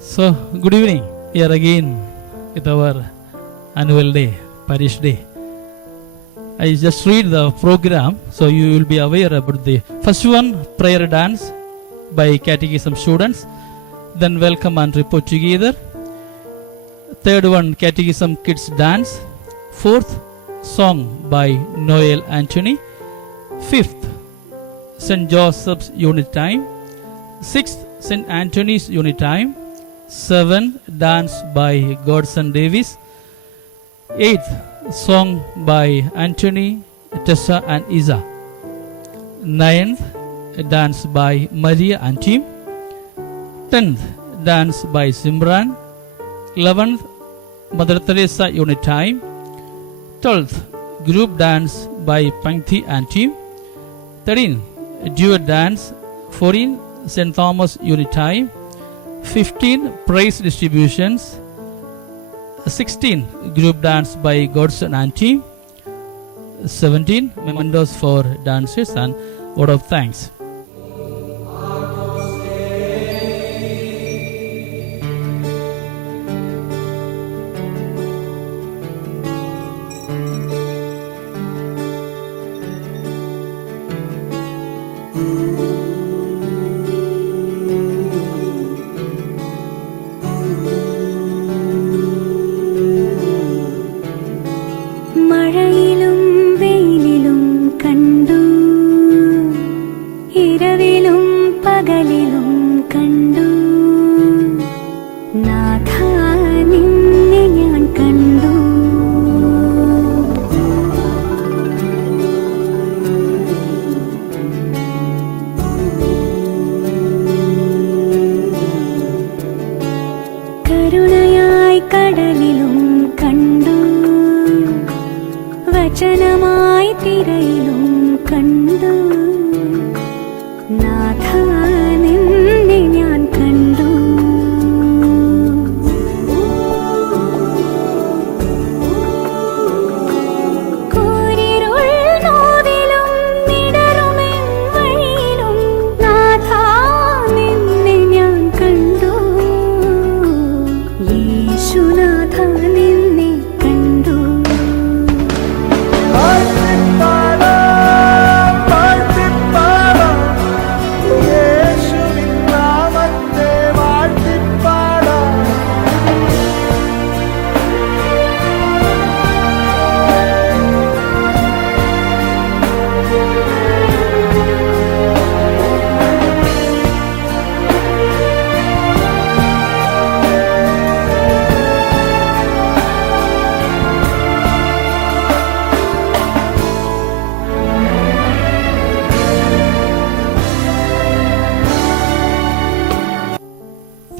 So, good evening. We are again with our annual day, Parish Day. I just read the program, so you will be aware about the first one, prayer dance by catechism students. Then welcome and report together. Third one, catechism kids dance. Fourth, song by Noel Anthony. Fifth, St. Joseph's unit time. Sixth, St. Anthony's unit time. Seventh, dance by Godson Davis. Eighth, song by Anthony, Tessa and Isa. Ninth, dance by Maria and team. 10th, dance by Simran. 11th, Mother Teresa unit time. 12th, group dance by Pankti and team. 13th, duet dance. 14th, St. Thomas unit time. 15, praise distributions. 16, group dance by Godson and team. 17, mementos for dancers and word of thanks.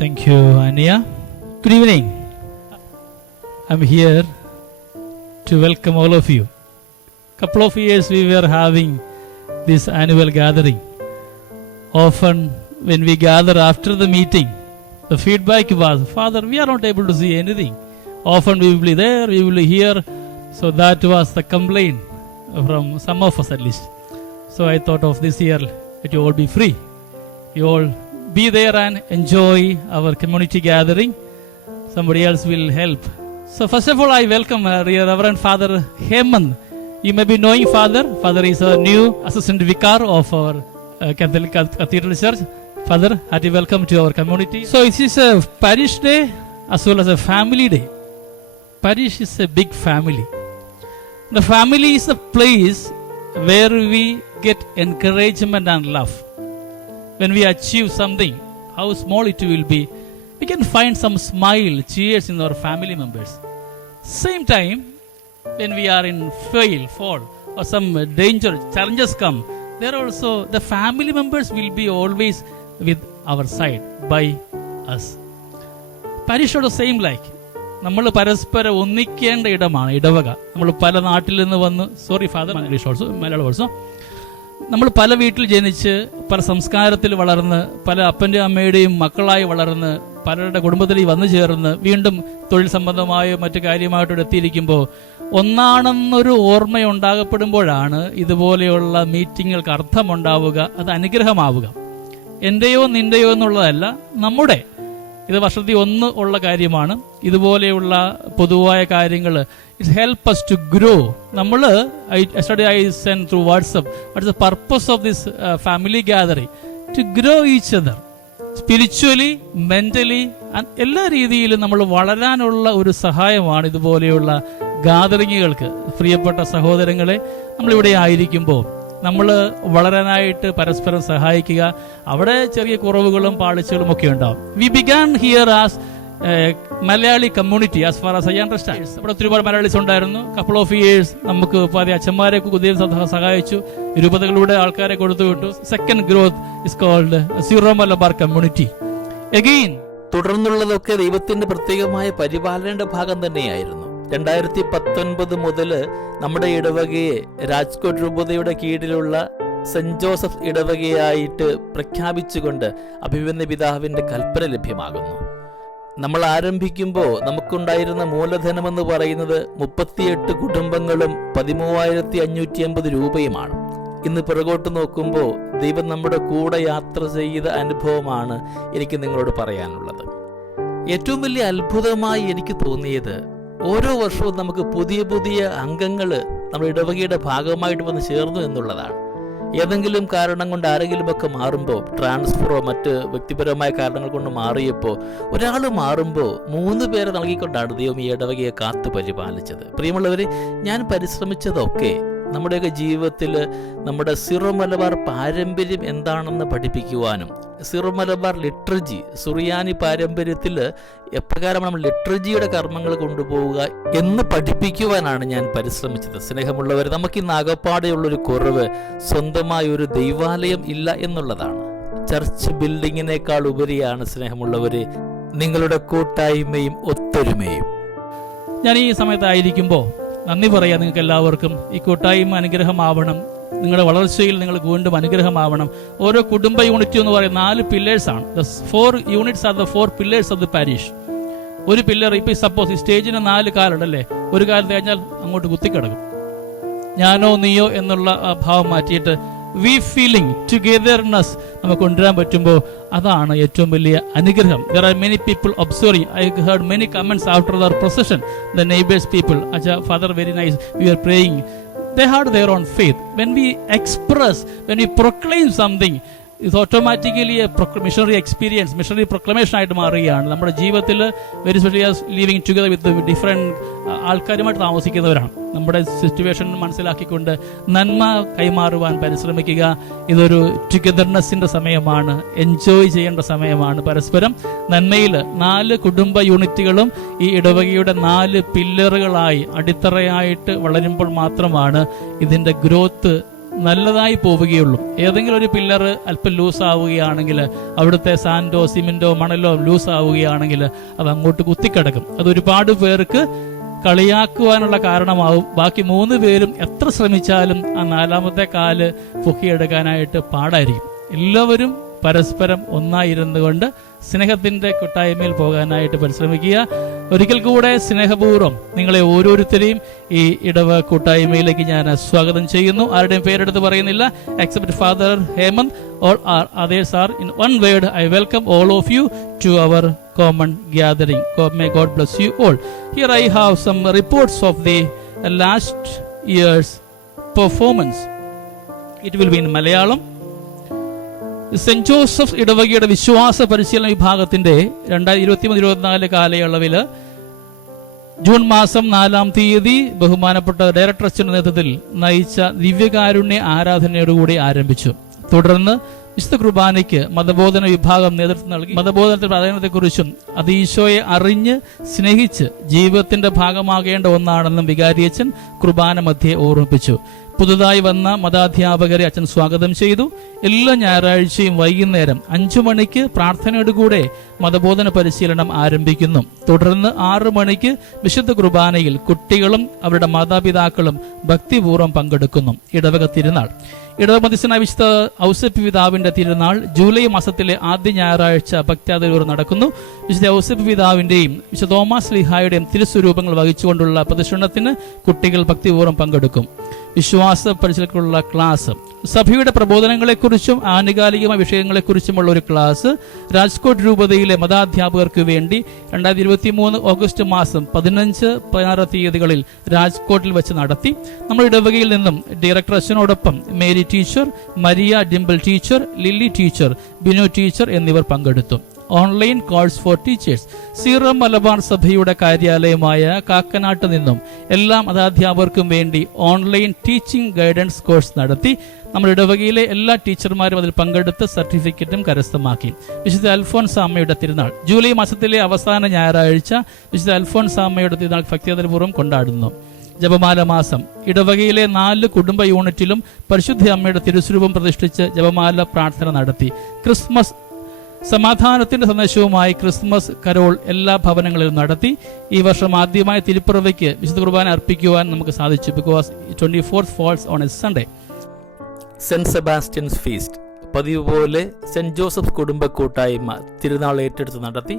Thank you, Ania. Good evening. I'm here to welcome all of you. Couple of years we were having this annual gathering. Often when we gather after the meeting, the feedback was, Father, we are not able to see anything. Often we will be there, we will hear. So that was the complaint from some of us at least. So I thought of this year, that you all be free. You all be there and enjoy our community gathering. Somebody else will help. So first of all, I welcome Reverend Father Hemant. You may be knowing Father. Father is a new assistant vicar of our Catholic Cathedral Church. Father, hearty welcome to our community. So it is a parish day as well as a family day. Parish is a big family. The family is the place where we get encouragement and love. When we achieve something, how small it will be, we can find some smile, cheers in our family members. Same time, when we are in fall, or some danger, challenges come, there also the family members will be always with our side, by us. Parish is the same like. നമ്മൾ പരസ്പരം ഒന്നിക്കേണ്ട ഇടമാണ്, ഇടവക. നമ്മൾ പല നാട്ടിൽ നിന്ന് വന്ന്, sorry father, English also, Malayalam also. നമ്മൾ പല വീട്ടിൽ ജനിച്ച് പല സംസ്കാരത്തിൽ വളർന്ന് പല അപ്പൻ്റെയും അമ്മയുടെയും മക്കളായി വളർന്ന് പലരുടെ കുടുംബത്തിൽ വന്നു ചേർന്ന് വീണ്ടും തൊഴിൽ സംബന്ധമായോ മറ്റു കാര്യമായിട്ടോടെ എത്തിയിരിക്കുമ്പോൾ ഒന്നാണെന്നൊരു ഓർമ്മയുണ്ടാകപ്പെടുമ്പോഴാണ് ഇതുപോലെയുള്ള മീറ്റിങ്ങുകൾക്ക് അർത്ഥമുണ്ടാവുക, അത് അനുഗ്രഹമാവുക. എൻ്റെയോ നിൻ്റെയോ എന്നുള്ളതല്ല, നമ്മുടെ ഇത് വർഷത്തിൽ ഒന്ന് ഉള്ള കാര്യമാണ്. ഇതുപോലെയുള്ള പൊതുവായ കാര്യങ്ങൾ it help us to grow. നമ്മൾ I send through WhatsApp. What's the purpose of this family gathering? To grow each other. Spiritually, mentally, എല്ലാ രീതിയിലും നമ്മൾ വളരാനുള്ള ഒരു സഹായമാണ് ഇതുപോലെയുള്ള ഗാദറിങ്ങുകൾക്ക്. പ്രിയപ്പെട്ട സഹോദരങ്ങളെ, നമ്മളിവിടെ ആയിരിക്കുമ്പോൾ നമ്മൾ വളരാനായിട്ട് പരസ്പരം സഹായിക്കുക. അവിടെ ചെറിയ കുറവുകളും പാളിച്ചകളും ഒക്കെ ഉണ്ടാവും. We began here as Malayali community as far as I understand. അവിടെ ഒരുപാട് മലയാളീസ് ഉണ്ടായിരുന്നു. കപ്പിൾ ഓഫ് ഇയേഴ്സ് നമുക്ക് ഉപാധി അച്ഛന്മാരെ ദൈവം സഹായിച്ചു, രൂപതകളിലൂടെ ആൾക്കാരെ കൊടുത്തു വിട്ടു. Second growth is called Syro Malabar community. Again തുടർന്നുള്ളതൊക്കെ ദൈവത്തിന്റെ പ്രത്യേകമായ പരിപാലനയുടെ ഭാഗം തന്നെയായിരുന്നു. 2019 മുതൽ നമ്മുടെ ഇടവകയെ രാജ്കോട്ട് രൂപതയുടെ കീഴിലുള്ള സെന്റ് ജോസഫ് ഇടവകയായിട്ട് പ്രഖ്യാപിച്ചുകൊണ്ട് അഭിമന്യ പിതാവിന്റെ കൽപ്പന ലഭ്യമാകുന്നു. നമ്മൾ ആരംഭിക്കുമ്പോൾ നമുക്കുണ്ടായിരുന്ന മൂലധനമെന്ന് പറയുന്നത് 38 കുടുംബങ്ങളും 13,550 രൂപയുമാണ്. ഇന്ന് പിറകോട്ട് നോക്കുമ്പോൾ ദൈവം നമ്മുടെ കൂടെ യാത്ര ചെയ്ത അനുഭവമാണ് എനിക്ക് നിങ്ങളോട് പറയാനുള്ളത്. ഏറ്റവും വലിയ അത്ഭുതമായി എനിക്ക് തോന്നിയത് ഓരോ വർഷവും നമുക്ക് പുതിയ പുതിയ അംഗങ്ങൾ നമ്മുടെ ഇടവകയുടെ ഭാഗമായിട്ട് വന്ന് ചേർന്നു എന്നുള്ളതാണ്. ഏതെങ്കിലും കാരണം കൊണ്ട് ആരെങ്കിലുമൊക്കെ മാറുമ്പോൾ, ട്രാൻസ്ഫറോ മറ്റ് വ്യക്തിപരമായ കാരണങ്ങൾ കൊണ്ട് മാറിയപ്പോൾ, ഒരാൾ മാറുമ്പോൾ 3 പേരെ നൽകിക്കൊണ്ടാണ് ദൈവം ഈ ഇടവകയെ കാത്തു പരിപാലിച്ചത്. പ്രിയമുള്ളവർ, ഞാൻ പരിശ്രമിച്ചതൊക്കെ നമ്മുടെയൊക്കെ ജീവിതത്തിൽ നമ്മുടെ സിറോ മലബാർ പാരമ്പര്യം എന്താണെന്ന് പഠിപ്പിക്കുവാനും, സിറോ മലബാർ ലിറ്റർജി, സുറിയാനി പാരമ്പര്യത്തിൽ എപ്രകാരം നമ്മൾ ലിറ്റർജിയുടെ കർമ്മങ്ങൾ കൊണ്ടുപോവുക എന്ന് പഠിപ്പിക്കുവാനാണ് ഞാൻ പരിശ്രമിച്ചത്. സ്നേഹമുള്ളവർ, നമുക്കിന്ന് ആകപ്പാടെയുള്ളൊരു കുറവ് സ്വന്തമായ ഒരു ദൈവാലയം ഇല്ല എന്നുള്ളതാണ്. ചർച്ച് ബിൽഡിങ്ങിനേക്കാൾ ഉപരിയാണ് സ്നേഹമുള്ളവരെ നിങ്ങളുടെ കൂട്ടായ്മയും ഒത്തൊരുമയും. ഞാൻ ഈ സമയത്തായിരിക്കുമ്പോൾ നന്ദി പറയാം നിങ്ങൾക്ക് എല്ലാവർക്കും. ഈ കൂട്ടായ്മ അനുഗ്രഹമാവണം, നിങ്ങളുടെ വളർച്ചയിൽ നിങ്ങൾ വീണ്ടും അനുഗ്രഹമാവണം. ഓരോ കുടുംബ യൂണിറ്റ് എന്ന് പറയുന്ന 4 പില്ലേഴ്സാണ്. The 4 units are the 4 pillars of the parish. ഒരു പില്ലർ, ഇപ്പൊ സപ്പോസ് ഈ സ്റ്റേജിന് 4 കാലുണ്ടല്ലേ, ഒരു കാലത്ത് കഴിഞ്ഞാൽ അങ്ങോട്ട് കുത്തിക്കിടക്കും. ഞാനോ നീയോ എന്നുള്ള ഭാവം മാറ്റിയിട്ട് വി ഫീലിംഗ് ടുഗെദർനെസ് നമുക്ക് കൊണ്ടുവരാൻ പറ്റുമ്പോൾ അതാണ് ഏറ്റവും വലിയ അനുഗ്രഹം. There are many people observing. I heard many comments after their procession. The neighbors people, Acha, Father, very nice, we are praying. They had their own faith. When we express, when we proclaim something, ഇത് automatically missionary experience, missionary proclamation ആയിട്ട് മാറുകയാണ്. നമ്മുടെ ജീവിതത്തിൽ very specially living together with different ആൾക്കാരുമായിട്ട് താമസിക്കുന്നവരാണ്. നമ്മുടെ situation മനസ്സിലാക്കിക്കൊണ്ട് നന്മ കൈമാറുവാൻ പരിശ്രമിക്കുക. ഇതൊരു ടുഗദർനെസ്സിൻ്റെ സമയമാണ്, എൻജോയ് ചെയ്യേണ്ട സമയമാണ്. പരസ്പരം നന്മയിൽ 4 കുടുംബ യൂണിറ്റുകളും ഈ ഇടവകയുടെ 4 പില്ലറുകളായി അടിത്തറയായിട്ട് വളരുമ്പോൾ മാത്രമാണ് ഇതിൻ്റെ ഗ്രോത്ത് നല്ലതായി പോവുകയുള്ളൂ. ഏതെങ്കിലും ഒരു പില്ലർ അല്പം ലൂസ് ആവുകയാണെങ്കിൽ, അവിടുത്തെ സാൻഡോ സിമെന്റോ മണലോ ലൂസ് ആവുകയാണെങ്കിൽ അത് അങ്ങോട്ട് കുത്തിക്കിടക്കും. അത് ഒരുപാട് പേർക്ക് കളിയാക്കുവാനുള്ള കാരണമാവും. ബാക്കി 3 പേരും എത്ര ശ്രമിച്ചാലും ആ 4ാമത്തെ കാല് പൊക്കിയെടുക്കാനായിട്ട് പാടായിരിക്കും. എല്ലാവരും പരസ്പരം ഒന്നായിരുന്നു കൊണ്ട് സ്നേഹത്തിന്റെ കൂട്ടായ്മയിൽ പോകാനായിട്ട് പരിശ്രമിക്കുക. ഒരിക്കൽ കൂടെ സ്നേഹപൂർവ്വം നിങ്ങളെ ഓരോരുത്തരെയും ഈ ഇടവ കൂട്ടായ്മയിലേക്ക് ഞാൻ സ്വാഗതം ചെയ്യുന്നു. ആരുടെയും പേരെടുത്ത് പറയുന്നില്ല, except father Hemant. All are others are. In one word, I welcome all of you to our common gathering. May God bless you all. Here I have some reports of the last year's performance. It will be in Malayalam. Saint Joseph ഇടവകയുടെ വിശ്വാസ പരിശീലന വിഭാഗത്തിന്റെ 2023-24 കാലയളവിൽ June മാസം 4-ാം തീയതി ബഹുമാനപ്പെട്ട director അച്ഛന്റെ നേതൃത്വത്തിൽ നയിച്ച ദിവ്യകാരുണ്യ ആരാധനയോടുകൂടി ആരംഭിച്ചു. തുടർന്ന് വിശുദ്ധ കുർബാനയ്ക്ക് മതബോധന വിഭാഗം നേതൃത്വം നൽകി. മതബോധനത്തിന്റെ പ്രാധാന്യത്തെക്കുറിച്ചും അത് ഈശോയെ അറിഞ്ഞ് സ്നേഹിച്ച് ജീവിതത്തിന്റെ ഭാഗമാകേണ്ട ഒന്നാണെന്നും വികാരിയച്ഛൻ കുർബാന മധ്യേ ഓർമ്മിപ്പിച്ചു. പുതുതായി വന്ന മതാധ്യാപകരെ അച്ഛൻ സ്വാഗതം ചെയ്തു. എല്ലാ ഞായറാഴ്ചയും വൈകുന്നേരം 5 മണിക്ക് പ്രാർത്ഥനയോടുകൂടെ മതബോധന പരിശീലനം ആരംഭിക്കുന്നു. തുടർന്ന് 6 മണിക്ക് വിശുദ്ധ കുർബാനയിൽ കുട്ടികളും അവരുടെ മാതാപിതാക്കളും ഭക്തിപൂർവ്വം പങ്കെടുക്കുന്നു. ഇടവക തിരുനാൾ, ഇടവക മധ്യസ്ഥനായ വിശുദ്ധ ഔസേപ്പ് പിതാവിന്റെ തിരുനാൾ ജൂലൈ മാസത്തിലെ ആദ്യ ഞായറാഴ്ച ഭക്ത്യാദരൂർ നടക്കുന്നു. വിശുദ്ധ ഔസേപ്പ് പിതാവിന്റെയും വിശുദ്ധ തോമാസ് ലീഹായുടെയും തിരുസ്വരൂപങ്ങൾ വഹിച്ചുകൊണ്ടുള്ള പ്രദക്ഷിണത്തിന് കുട്ടികൾ ഭക്തിപൂർവ്വം പങ്കെടുക്കും. വിശ്വാസ പരിശീലനത്തിലുള്ള ക്ലാസ്, സഭയുടെ പ്രബോധനങ്ങളെക്കുറിച്ചും ആനുകാലികമായ വിഷയങ്ങളെക്കുറിച്ചുമുള്ള ഒരു ക്ലാസ് രാജ്കോട്ട് രൂപതയിലെ മതാധ്യാപകർക്ക് വേണ്ടി 2023 ഓഗസ്റ്റ് മാസം 15-16 തീയതികളിൽ രാജ്കോട്ടിൽ വെച്ച് നടത്തി. നമ്മുടെ ഇടവകയിൽ നിന്നും ഡയറക്ടർ അച്ഛനോടൊപ്പം Mary teacher, Maria Dimple teacher, Lilly teacher, Binu teacher എന്നിവർ പങ്കെടുത്തു. Online course for teachers. Syro Malabar സഭയുടെ കാര്യാലയമായ കാക്കനാട്ട് നിന്നും എല്ലാ മതാധ്യാപകർക്കും വേണ്ടി ഓൺലൈൻ ടീച്ചിങ് ഗൈഡൻസ് കോഴ്സ് നടത്തി. നമ്മുടെ ഇടവകയിലെ എല്ലാ ടീച്ചർമാരും അതിൽ പങ്കെടുത്ത് സർട്ടിഫിക്കറ്റും കരസ്ഥമാക്കി. വിശുദ്ധ അൽഫോൻസാമ്മയുടെ തിരുനാൾ ജൂലൈ മാസത്തിലെ അവസാന ഞായറാഴ്ച വിശുദ്ധ അൽഫോൻസാമ്മയുടെ തിരുനാൾ ഭക്തിയാദരപൂർവ്വം കൊണ്ടാടുന്നു. ജപമാല മാസം. ഇടവകയിലെ 4 കുടുംബ യൂണിറ്റിലും പരിശുദ്ധ അമ്മയുടെ തിരുസ്വരൂപം പ്രതിഷ്ഠിച്ച് ജപമാല പ്രാർത്ഥന നടത്തി. ക്രിസ്മസ് സമാധാനത്തിന്റെ സന്ദേശവുമായി ക്രിസ്മസ് കരോൾ എല്ലാ ഭവനങ്ങളിലും നടത്തി. ഈ വർഷം ആദ്യമായി തിരുപ്പിറവയ്ക്ക് വിശുദ്ധ കുർബാന അർപ്പിക്കുവാൻ നമുക്ക് സാധിച്ചു. Because 24th falls on a Sunday. Saint Sebastian's feast. പതിവ് പോലെ സെന്റ് ജോസഫ് കുടുംബ കൂട്ടായ്മ തിരുനാൾ ഏറ്റെടുത്ത് നടത്തി.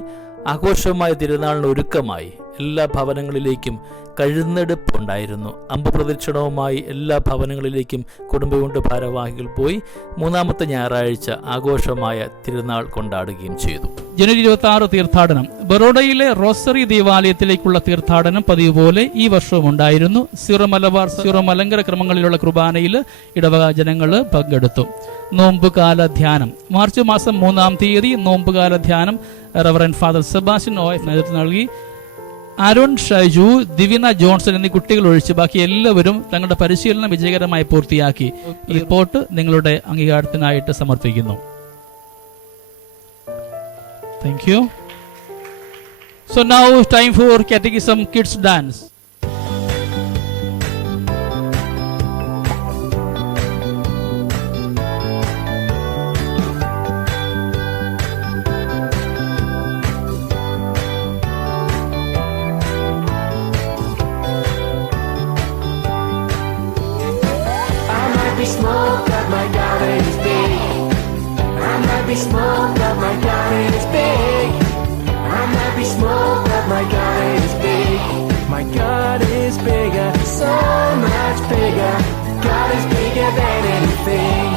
ആഘോഷമായ തിരുനാളിന് ഒരുക്കമായി എല്ലാ ഭവനങ്ങളിലേക്കും കഴുന്നെടുപ്പുണ്ടായിരുന്നു. അമ്പപ്രദക്ഷിണവുമായി എല്ലാ ഭവനങ്ങളിലേക്കും കുടുംബയൂണ്ട് ഭാരവാഹികൾ പോയി 3ാമത്തെ ഞായറാഴ്ച ആഘോഷമായ തിരുനാൾ കൊണ്ടാടുകയും ചെയ്തു. ജനുവരി 26 തീർത്ഥാടനം. ബറോഡയിലെ റോസറി ദേവാലയത്തിലേക്കുള്ള തീർത്ഥാടനം പതിവ് പോലെ ഈ വർഷവും ഉണ്ടായിരുന്നു. സീറോ മലബാർ, സീറോ മലങ്കര ക്രമങ്ങളിലുള്ള കുർബാനയിൽ ഇടവക ജനങ്ങൾ പങ്കെടുത്തു. നോമ്പുകാല ധ്യാനം. മാർച്ച് മാസം 3-ാം തീയതി നോമ്പുകാല ധ്യാനം റവറൻ ഫാദർ സെബാസ്റ്റ്യൻ ഓയഫ് നേതൃത്വം നൽകി. ആരോൺ ഷൈജു, ദിവിന ജോൺസൺ എന്നീ കുട്ടികൾ ഒഴിച്ച് ബാക്കി എല്ലാവരും തങ്ങളുടെ പരിശീലനം വിജയകരമായി പൂർത്തിയാക്കി. റിപ്പോർട്ട് നിങ്ങളുടെ അംഗീകാരത്തിനായിട്ട് സമർപ്പിക്കുന്നു. Thank you. So now time for Catechism Kids Dance. Small, but my God is big. I might be small, but my God is big. I might be small, but my God is big. My God is bigger, so much bigger. God is bigger than anything.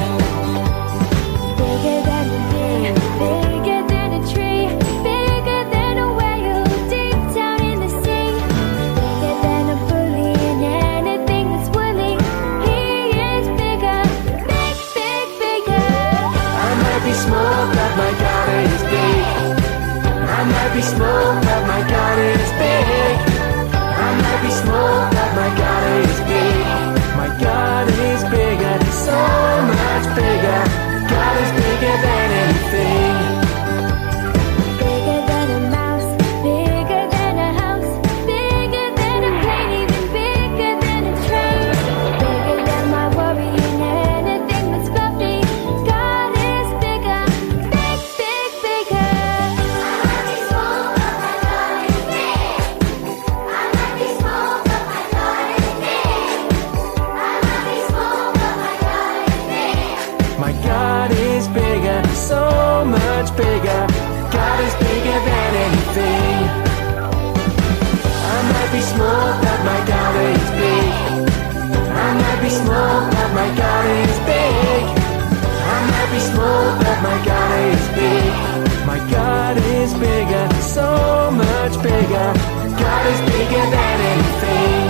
Bigger than a bee, bigger than a tree, bigger than a whale deep down in the sea. Bigger than a bully and anything that's woolly. He is bigger, big, big, bigger. I might be small, but my God is big. I might be small, but my God is big. I might be small, but my God is big. My God is bigger, so much bigger. God is bigger than anything. Bigger than a mouse, bigger than a house, bigger than a plane, even bigger than a train. Bigger than my worry and anything that's fluffy. God is bigger, big, big, bigger. I might be small, but my God is big. I might be small, but my God is big. I might be small, but my God is big. My God is bigger, so much bigger. God is bigger than anything. I might be small, but my God is big. I might be small, but my God is big. I might be small, but my God is big. My God is bigger, so much bigger. God is bigger than anything.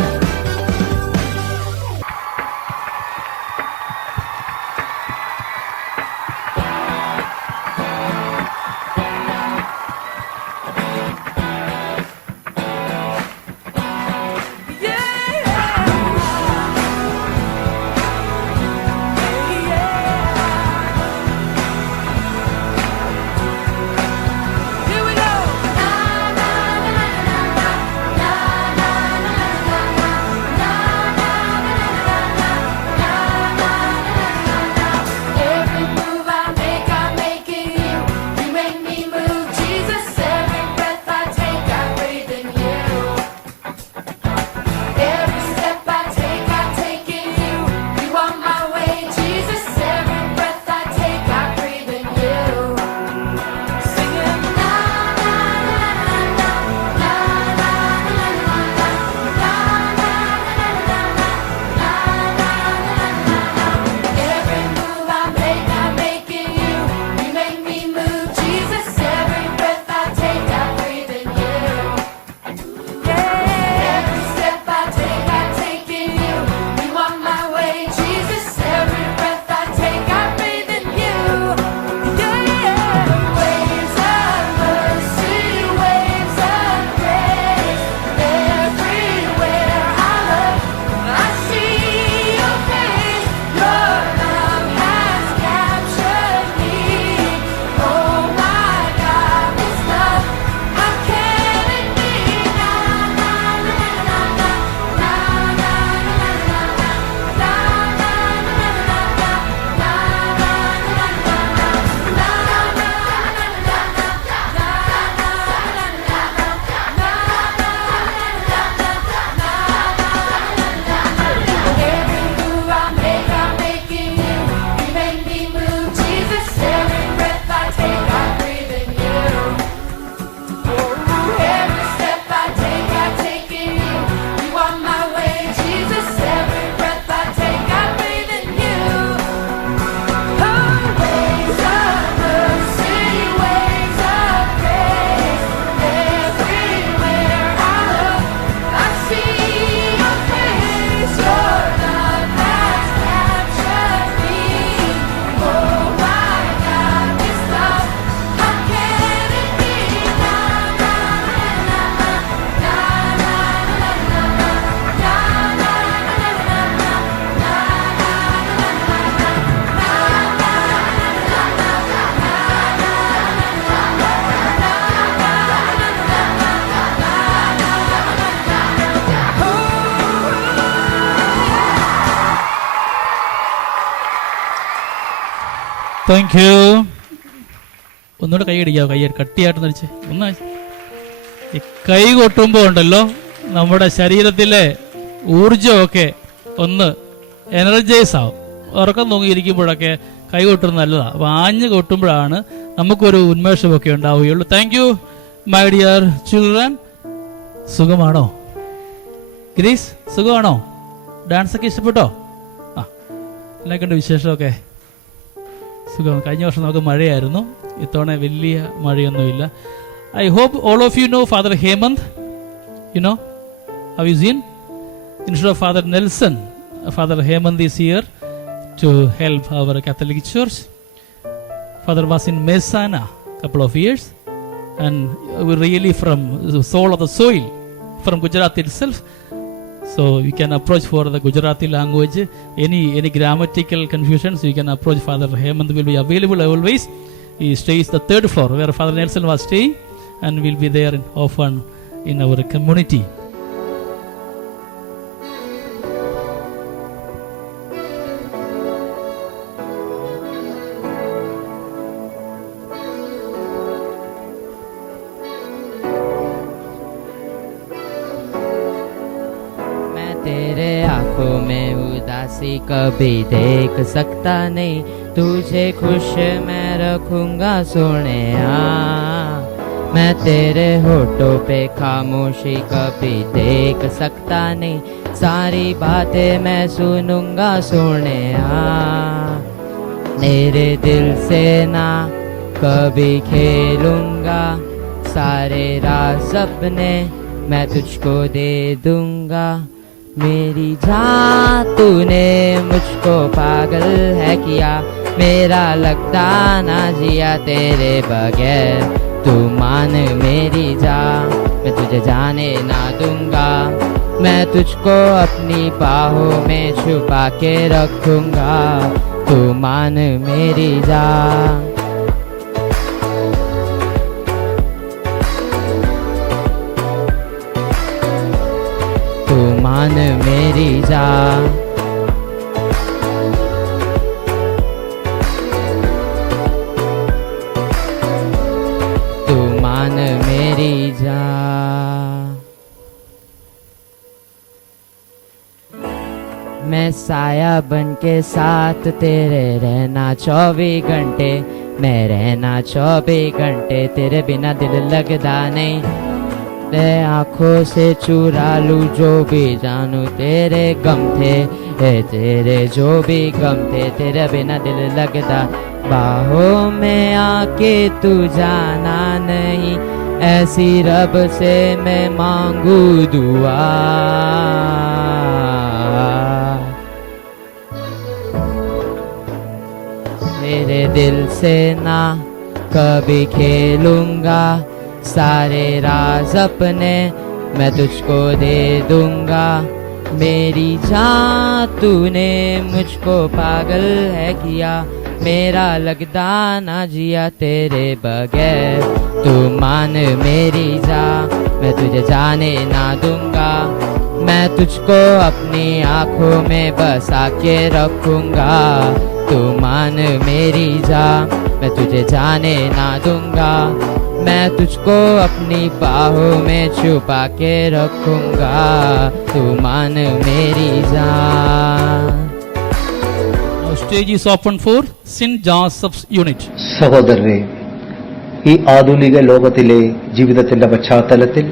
Thank you. ഒന്നുകൂടെ കൈ അടിക്കാവോ? കൈ കട്ടിയായിട്ട് നടിച്ച് ഒന്ന്. ഈ കൈ കൊട്ടുമ്പോൾ ഉണ്ടല്ലോ നമ്മുടെ ശരീരത്തിലെ ഊർജമൊക്കെ ഒന്ന് എനർജൈസ് ആവും. ഉറക്കം തൂങ്ങിയിരിക്കുമ്പോഴൊക്കെ കൈ കൊട്ടുന്നത് നല്ലതാണ്. അപ്പോൾ ആഞ്ഞ് കൊട്ടുമ്പോഴാണ് നമുക്കൊരു ഉന്മേഷമൊക്കെ ഉണ്ടാവുകയുള്ളൂ. Thank you my dear children. സുഖമാണോ ഗ്രീസ്? സുഖമാണോ? ഡാൻസൊക്കെ ഇഷ്ടപ്പെട്ടോ? ആ, എന്നൊക്കെയുണ്ട് വിശേഷമൊക്കെ? സുഖം. കഴിഞ്ഞ വർഷം നമുക്ക് മഴയായിരുന്നു, ഇത്തവണ വലിയ മഴയൊന്നുമില്ല. I hope all of you know father Hemant. You know how is in? Instead of Father Nelson, Father Hemant is here to help our Catholic Church. Father was in Mehsana a couple of years, and we really from the soul of the soil, from Gujarat itself. So you can approach for the Gujarati language. Any grammatical confusions, you can approach Father Hemant. Will be available always. He stays the third floor where Father Nelson was staying, and will be there often in our community. तेरे आंखों में उदासी कभी देख सकता नहीं, तुझे खुश मैं रखूंगा सोनिया। मैं तेरे होठों पे खामोशी कभी देख सकता नहीं, सारी बातें मैं सुनूंगा सोनिया। मेरे दिल से ना कभी खेलूंगा, सारे राज अपने मैं तुझको दे दूंगा। मेरी जान तूने मुझको पागल है किया, मेरा लगता ना जिया तेरे बगैर। तू मान मेरी जान, मैं तुझे जाने ना दूंगा। मैं तुझको अपनी बाहों में छुपा के रखूंगा। तू मान मेरी जान। तू मान मेरी जान। तू मान मेरी जान। मैं साया बन के साथ तेरे रहना 24 घंटे, मैं रहना 24 घंटे, तेरे बिना दिल लगदा नहीं। तेरे आंखों से चुरा लूं जो भी जानू तेरे गम थे, तेरे जो भी गम थे, तेरे बिना दिल लगदा। बाहों में आके तू जाना नहीं, ऐसी रब से मैं मांगू दुआ। तेरे दिल से ना कभी खेलूंगा, सारे राज अपने मैं तुझको दे दूंगा। मेरी जान तूने मुझको पागल है किया, मेरा लगदा ना जिया तेरे बगैर। तू मान मेरी जान, मैं तुझे जाने ना दूंगा। मैं तुझको अपनी आंखों में बसा के रखूंगा। तू मान मेरी जान, मैं तुझे जाने ना दूंगा। मैं तुझको अपनी बाहों में छुपा के रखूंगा। तू मान मेरी जान। Now stage is open for St. Joseph's unit. സഹോദരരെ, ഈ ആധുനിക ലോകത്തിലെ ജീവിതത്തിന്റെ പശ്ചാത്തലത്തിൽ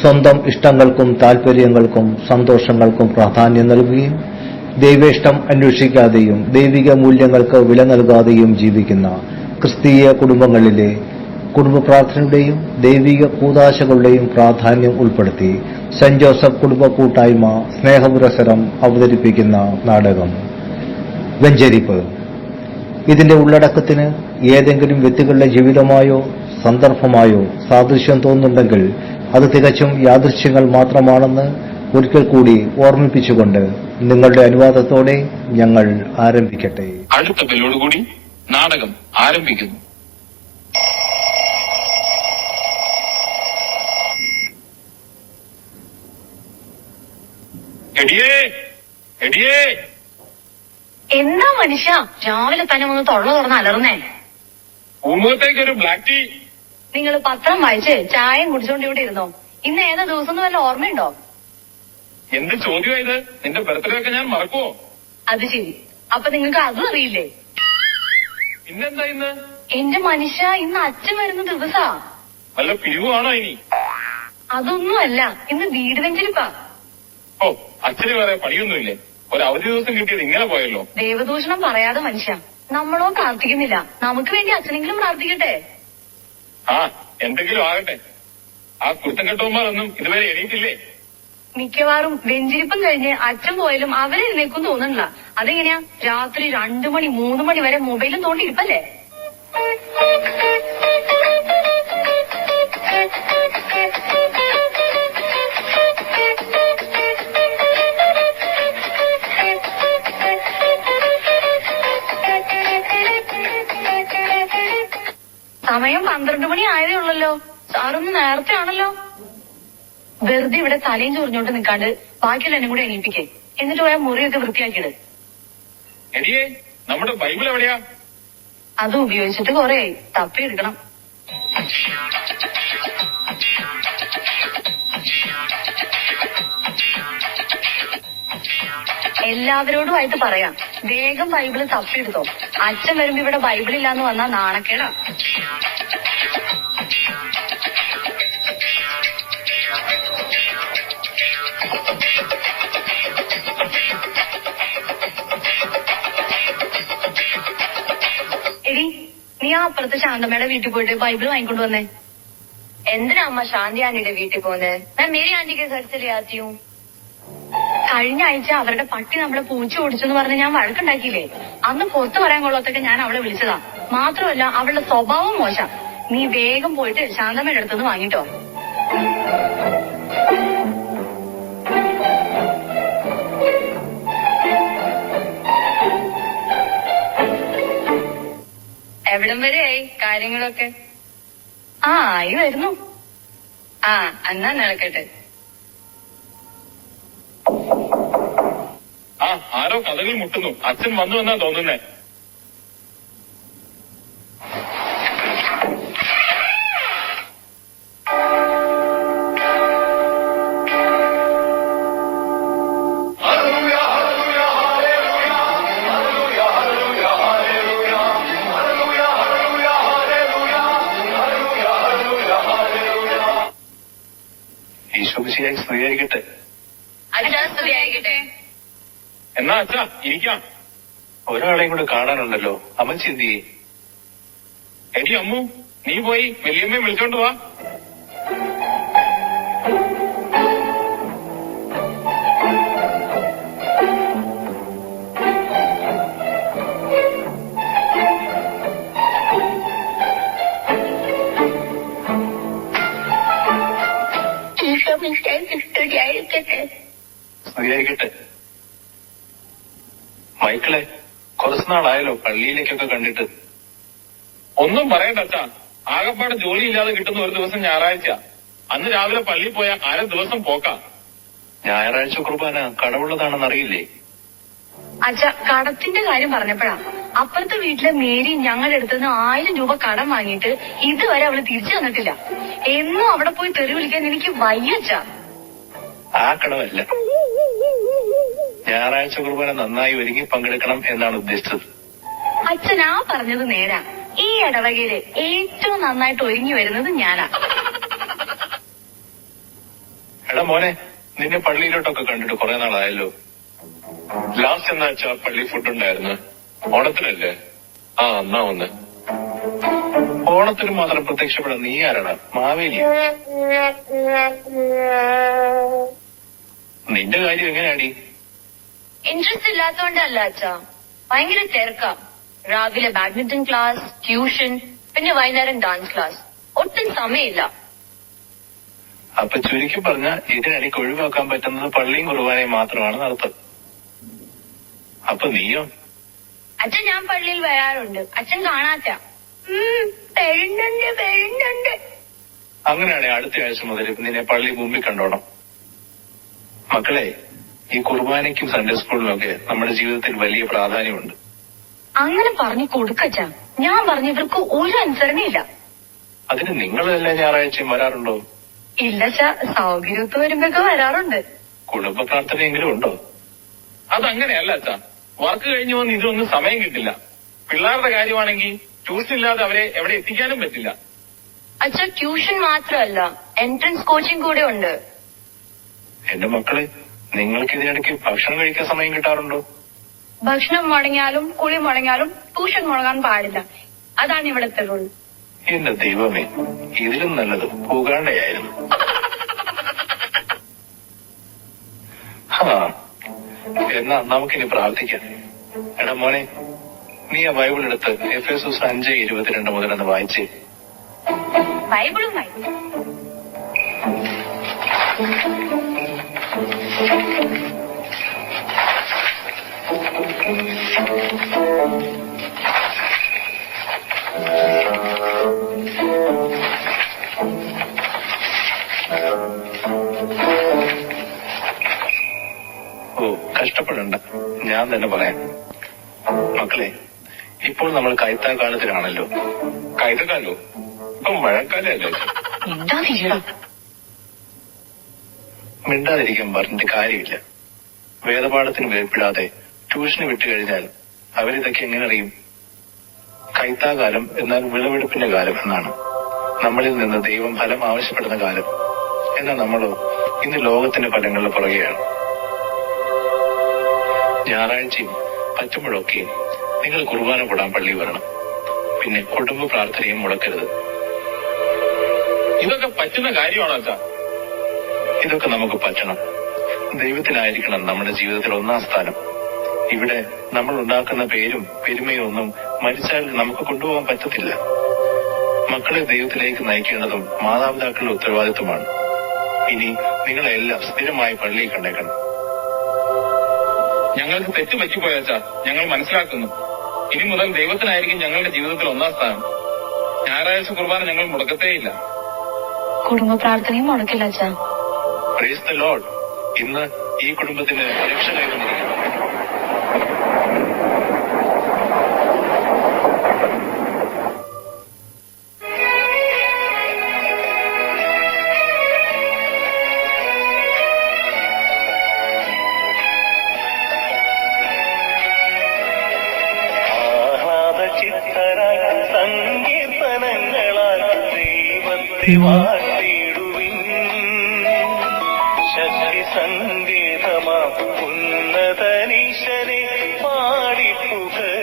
സ്വന്തം ഇഷ്ടങ്ങൾക്കും താല്പര്യങ്ങൾക്കും സന്തോഷങ്ങൾക്കും പ്രാധാന്യം നൽകുകയും ദൈവേഷ്ടം അന്വേഷിക്കാതെയും ദൈവിക മൂല്യങ്ങൾക്ക് വില നൽകാതെയും ജീവിക്കുന്ന ക്രിസ്തീയ കുടുംബങ്ങളിലെ കുടുംബ പ്രാർത്ഥനയുടെയും ദൈവിക കൂദാശകളുടെയും പ്രാധാന്യം ഉൾപ്പെടുത്തി സെന്റ് ജോസഫ് കുടുംബ കൂട്ടായ്മ സ്നേഹപുരസരം അവതരിപ്പിക്കുന്ന നാടകം വെഞ്ചരിപ്പ്. ഇതിന്റെ ഉള്ളടക്കത്തിന് ഏതെങ്കിലും വ്യക്തികളുടെ ജീവിതമായോ സന്ദർഭമായോ സാദൃശ്യം തോന്നുന്നുണ്ടെങ്കിൽ അത് തികച്ചും യാദൃശ്യങ്ങൾ മാത്രമാണെന്ന് ഒരിക്കൽ കൂടി ഓർമ്മിപ്പിച്ചുകൊണ്ട് നിങ്ങളുടെ അനുവാദത്തോടെ ഞങ്ങൾ ആരംഭിക്കട്ടെ. അടുത്ത ബെല്ലോടുകൂടി നാടകം ആരംഭിക്കുന്നു. എടിയേ എടിയേ എന്താ മനുഷ്യ രാവിലെ തന്നെ ഒന്ന് തൊള്ള തുറന്ന് അലർന്നേ? പൂമുഖത്തേക്ക് ഒരു ബ്ലാക്ക് ടീ. നിങ്ങൾ പത്രം വായിച്ച് ചായയും കുടിച്ചോണ്ട് ഇവിടെ ഇരുന്നോ? ഇന്ന് ഏതാ ദിവസം എന്ന് വല്ല ഓർമ്മയുണ്ടോ? എന്ത് ചോദ്യമായത്? നിന്റെ ബർത്ത്ഡേ ഒക്കെ ഞാൻ മറക്കുവോ? അത് ശരി, അപ്പൊ നിങ്ങൾക്ക് അതും അറിയില്ലേ? പിന്നെന്താ ഇന്ന്? എന്റെ മനുഷ്യ, ഇന്ന് അച്ഛൻ വരുന്ന ദിവസാ. വല്ല പിരിവാണോ ഇനി? അതൊന്നുമല്ല, ഇന്ന് വീട് വെഞ്ചരിപ്പാ. ഓ, അച്ഛന് വേറെ പണിയൊന്നുമില്ലേ? ഒരു അവധി ദിവസം കിട്ടിയത് ഇങ്ങനെ പോയല്ലോ. ദേവദൂഷണം പറയാതെ മനുഷ്യ. നമ്മളോ പ്രാർത്ഥിക്കുന്നില്ല, നമുക്ക് വേണ്ടി അച്ഛനെങ്കിലും പ്രാർത്ഥിക്കട്ടെ. ആ, എന്തെങ്കിലും ആകട്ടെ. ആ കുരുത്തക്കെട്ടവന്മാരൊന്നും ഇതുവരെ എണീറ്റില്ലേ? മിക്കവാറും വെഞ്ചിരിപ്പം കഴിഞ്ഞ് അച്ഛൻ പോയാലും അവരെ എഴുന്നേക്കും തോന്നണില്ല. അതെങ്ങനെയാ? രാത്രി 2 മണി 3 മണി വരെ മൊബൈലും തോണ്ടിയിരിപ്പല്ലേ? സമയം 12 മണി ആയതേ ഉള്ളല്ലോ. സാറൊന്ന് നേരത്തെ ആണല്ലോ. വെറുതെ ഇവിടെ തലയും ചൊറിഞ്ഞോണ്ട് നിൽക്കാണ്ട് ബാക്കിയുള്ള എന്നെ കൂടെ എണീപ്പിക്കേ. എന്നിട്ട് പോയാൽ മുറിയൊക്കെ വൃത്തിയാക്കിയിട്. എടിയേ, നമ്മുടെ ബൈബിൾ എവിടെയാ? അത് ഉപയോഗിച്ചിട്ട് കൊറേയായി, തപ്പിയെടുക്കണം. എല്ലാവരോടുമായിട്ട് പറയാം, വേഗം ബൈബിള് തപ്പിയെടുത്തോ. അച്ഛൻ വരുമ്പോ ഇവിടെ ബൈബിൾ ഇല്ലാന്ന് വന്നാ നാണക്കേടാ. എടി, നീ ആ അപ്പുറത്തെ ശാന്തമ്മയുടെ വീട്ടിൽ പോയിട്ട് ബൈബിൾ വാങ്ങിക്കൊണ്ട് വന്നേ. എന്തിനാ അമ്മ ശാന്തി ആന്റിയുടെ വീട്ടിൽ പോകുന്നത്? ഞാൻ മേരി ആന്റിക്ക് ഘരത്തിലേ ആത്തി ഹൂം. കഴിഞ്ഞ ആഴ്ച അവരുടെ പട്ടി നമ്മളെ പൂച്ച ഓടിച്ചെന്ന് പറഞ്ഞ് ഞാൻ വഴക്കുണ്ടാക്കിയില്ലേ? അന്ന് പുറത്തു പറയാൻ കൊള്ളാത്തൊക്കെ ഞാൻ അവളെ വിളിച്ചതാ. മാത്രമല്ല അവളുടെ സ്വഭാവം മോശം. നീ വേഗം പോയിട്ട് ശാന്തമ്മയുടെ അടുത്തുനിന്ന് വാങ്ങിട്ടോ. എവിടം വരെയായി കാര്യങ്ങളൊക്കെ? ആ, ആയി വരുന്നു. ആ, എന്നാ നടക്കട്ടെ. ആ, ആരോ കഥകൾ മുട്ടുന്നു. അച്ഛൻ വന്നു എന്നാ തോന്നുന്നേ. ഈശോമിശിഹായി സ്തുതിയായിരിക്കട്ടെ. അച്ഛാസ്തുതിയായിരിക്കട്ടെ. എന്നാ അച്ഛാ ഇരിക്കാം. ഒരാളെയും കൂടെ കാണാനുണ്ടല്ലോ. അമ്മച്ചി എന്ത് ചെയ്യേ? എടി അമ്മു, നീ പോയി വല്യമ്മയെ വിളിച്ചോണ്ട് വാ. സ്തുതിയായിരിക്കട്ടെ. മൈക്കിളെ, കുറച്ചു നാളായല്ലോ പള്ളിയിലേക്കൊക്കെ കണ്ടിട്ട്. ഒന്നും പറയണ്ട അച്ഛാ, ആകപ്പാട് ജോലിയില്ലാതെ കിട്ടുന്ന ഒരു ദിവസം ഞായറാഴ്ച. അന്ന് രാവിലെ പള്ളിയിൽ പോയ അര ദിവസം പോക്കാ. ഞായറാഴ്ച കുർബാന കടവുള്ളതാണെന്ന് അറിയില്ലേ? അച്ഛ, കടത്തിന്റെ കാര്യം പറഞ്ഞപ്പോഴാ അപ്പുറത്തെ വീട്ടിലെ മേരി ഞങ്ങളുടെ അടുത്തുനിന്ന് 1000 രൂപ കടം വാങ്ങിയിട്ട് ഇതുവരെ അവള് തിരിച്ചു തന്നിട്ടില്ല. എന്നും അവിടെ പോയി തെറി വിളിക്കാൻ എനിക്ക് വയ്യച്ച. ആ കടവല്ല, ഞായറാഴ്ച കുർബാന നന്നായി ഒരുങ്ങി പങ്കെടുക്കണം എന്നാണ് ഉദ്ദേശിച്ചത്. അച്ഛനാ പറഞ്ഞത് നേരാ. ഈ ഇടവകയില് ഏറ്റവും നന്നായിട്ട് ഒരുങ്ങി വരുന്നത് ഞാനാ. എടാ മോനെ, നിന്നെ പള്ളിയിലോട്ടൊക്കെ കണ്ടിട്ട് കുറെ നാളായല്ലോ. ലാസ്റ്റ് എന്നാ അച്ഛാ പള്ളി ഫുഡ് ഉണ്ടായിരുന്നു? ഓണത്തിനല്ലേ? ആ, എന്നാ ഒന്ന്. ഓണത്തിന് മാത്രം പ്രത്യക്ഷപ്പെടാൻ നീ ആരാടാ? മാവേലിയ? നിന്റെ കാര്യം എങ്ങനെയാടി? ഇൻട്രസ്റ്റ് ഇല്ലാത്തോണ്ടല്ല അച്ഛാ, ഭയങ്കര തിരക്കാ. രാവിലെ ബാഡ്മിന്റൺ ക്ലാസ്, ട്യൂഷൻ, പിന്നെ വൈകുന്നേരം ഡാൻസ് ക്ലാസ്. ഒട്ടും സമയമില്ല. അപ്പൊ ചുരുക്കി പറഞ്ഞ ഇതിനിടയ്ക്ക് ഒഴിവാക്കാൻ പറ്റുന്നത് പള്ളിയും കുർബാനയും മാത്രമാണ് നടത്തം. അപ്പൊ നീയോ? അച്ഛൻ ഞാൻ പള്ളിയിൽ വരാറുണ്ട്. അച്ഛൻ കാണാത്ത. വരുന്നുണ്ട്. അങ്ങനെയാണെങ്കിൽ അടുത്ത ആഴ്ച മുതൽ നിന്നെ പള്ളി മുമ്പിൽ കണ്ടോണം. മക്കളെ, ഈ കുർബാനയ്ക്കും സൺഡേ സ്കൂളിനും ഒക്കെ നമ്മുടെ ജീവിതത്തിൽ വലിയ പ്രാധാന്യമുണ്ട്. അങ്ങനെ പറഞ്ഞു കൊടുക്കച്ച. ഞാൻ പറഞ്ഞ ഇവർക്ക് ഒരു അനുസരണയില്ല. അതിന് നിങ്ങൾ എല്ലാ ഞായറാഴ്ചയും വരാറുണ്ടോ? ഇല്ലച്ച, സൗകര്യത്ത് വരുമ്പൊക്കെ വരാറുണ്ട്. കുടുംബ പ്രാർത്ഥനയെങ്കിലും ഉണ്ടോ? അതങ്ങനെയല്ല അച്ഛാ. വർക്ക് കഴിഞ്ഞു വന്ന് ഇതൊന്നും സമയം കിട്ടില്ല. പിള്ളേരുടെ കാര്യമാണെങ്കിൽ ട്യൂഷൻ ഇല്ലാതെ അവരെ എവിടെ എത്തിക്കാനും പറ്റില്ല. അച്ഛ, ട്യൂഷൻ മാത്രമല്ല, എൻട്രൻസ് കോച്ചിങ് കൂടെ ഉണ്ട്. എന്റെ മക്കളെ, നിങ്ങൾക്ക് ഇതിനിടയ്ക്ക് ഭക്ഷണം കഴിക്കാൻ സമയം കിട്ടാറുണ്ടോ? ഭക്ഷണം മുടങ്ങിയാലും കുളി മുടങ്ങിയാലും ട്യൂഷൻ മുടങ്ങാൻ പാടില്ല. അതാണ് ഇവിടുത്തെ റൂൾ. എന്റെ ദൈവമേ, ഇതിലും നല്ലത് പോകാണ്ടയായിരുന്നു. എന്നാ നമുക്കിനി പ്രാർത്ഥിക്കാം. എടാ മോനെ, നീ ആ ബൈബിൾ എടുത്ത് എഫേസോസ് 5:22 മുതലെന്ന് വായിച്ചേ. ബൈബിളും വായിക്കും. ഓ, കഷ്ടപ്പെടണ്ട, ഞാൻ തന്നെ പറയാം. മക്കളെ, ഇപ്പോൾ നമ്മൾ കൈത്താക്കാലത്തിലാണല്ലോ. കൈതക്കാലോ? ഇപ്പം മഴക്കാലല്ലേ? എന്താ ചെയ്യണം? മിണ്ടാതിരിക്കാൻ പറഞ്ഞിട്ട് കാര്യമില്ല. വേദപാഠത്തിന് വേർപ്പിടാതെ ട്യൂഷന് വിട്ടുകഴിഞ്ഞാൽ അവരിതൊക്കെ എങ്ങനെ അറിയും? കൈത്താകാലം എന്നാൽ വിളവെടുപ്പിന്റെ കാലം എന്നാണ്. നമ്മളിൽ നിന്ന് ദൈവം ഫലം ആവശ്യപ്പെടുന്ന കാലം. എന്നാൽ നമ്മളോ ഇന്ന് ലോകത്തിന്റെ ഫലങ്ങളുടെ പുറകെയാണ്. ഞായറാഴ്ചയും പറ്റുമ്പോഴൊക്കെയും നിങ്ങൾ കുർബാന കൂടാൻ പള്ളി വരണം. പിന്നെ കുടുംബ പ്രാർത്ഥനയും മുടക്കരുത്. ഇതൊക്കെ പറ്റുന്ന കാര്യമാണോ അച്ഛാ? ഇതൊക്കെ നമുക്ക് പറ്റണം. ദൈവത്തിനായിരിക്കണം നമ്മുടെ ജീവിതത്തിൽ ഒന്നാം സ്ഥാനം. ഇവിടെ നമ്മൾ ഉണ്ടാക്കുന്ന പേരും പെരുമയും ഒന്നും മരിച്ചാൽ നമുക്ക് കൊണ്ടുപോകാൻ പറ്റത്തില്ല. മക്കളെ ദൈവത്തിലേക്ക് നയിക്കേണ്ടതും മാതാപിതാക്കളുടെ ഉത്തരവാദിത്വമാണ്. ഇനി നിങ്ങളെല്ലാം സ്ഥിരമായി പള്ളിയിൽ കണ്ടേക്കണം. ഞങ്ങൾക്ക് തെറ്റ് പറ്റിപ്പോയച്ചാ, ഞങ്ങൾ മനസ്സിലാക്കുന്നു. ഇനി മുതൽ ദൈവത്തിനായിരിക്കും ഞങ്ങളുടെ ജീവിതത്തിൽ ഒന്നാം സ്ഥാനം. ഞായറാഴ്ച കുർബാന ഞങ്ങൾ മുടക്കത്തേയില്ല. കുടുംബ പ്രാർത്ഥനയും മുടക്കില്ല അച്ഛാ. Praise the Lord. ഇന്ന് ഈ കുടുംബത്തിന് രക്ഷ കൈവന്നിരിക്കുന്നു. സങ്കീർത്തനങ്ങളാൽ ദൈവത്തെ വാഴ്ത്തിടുവിൻ. ശക്തി സങ്കേതമാ ഉന്നതനീശനെ പാടിപ്പുകഴ്ത്തിടുവിൻ.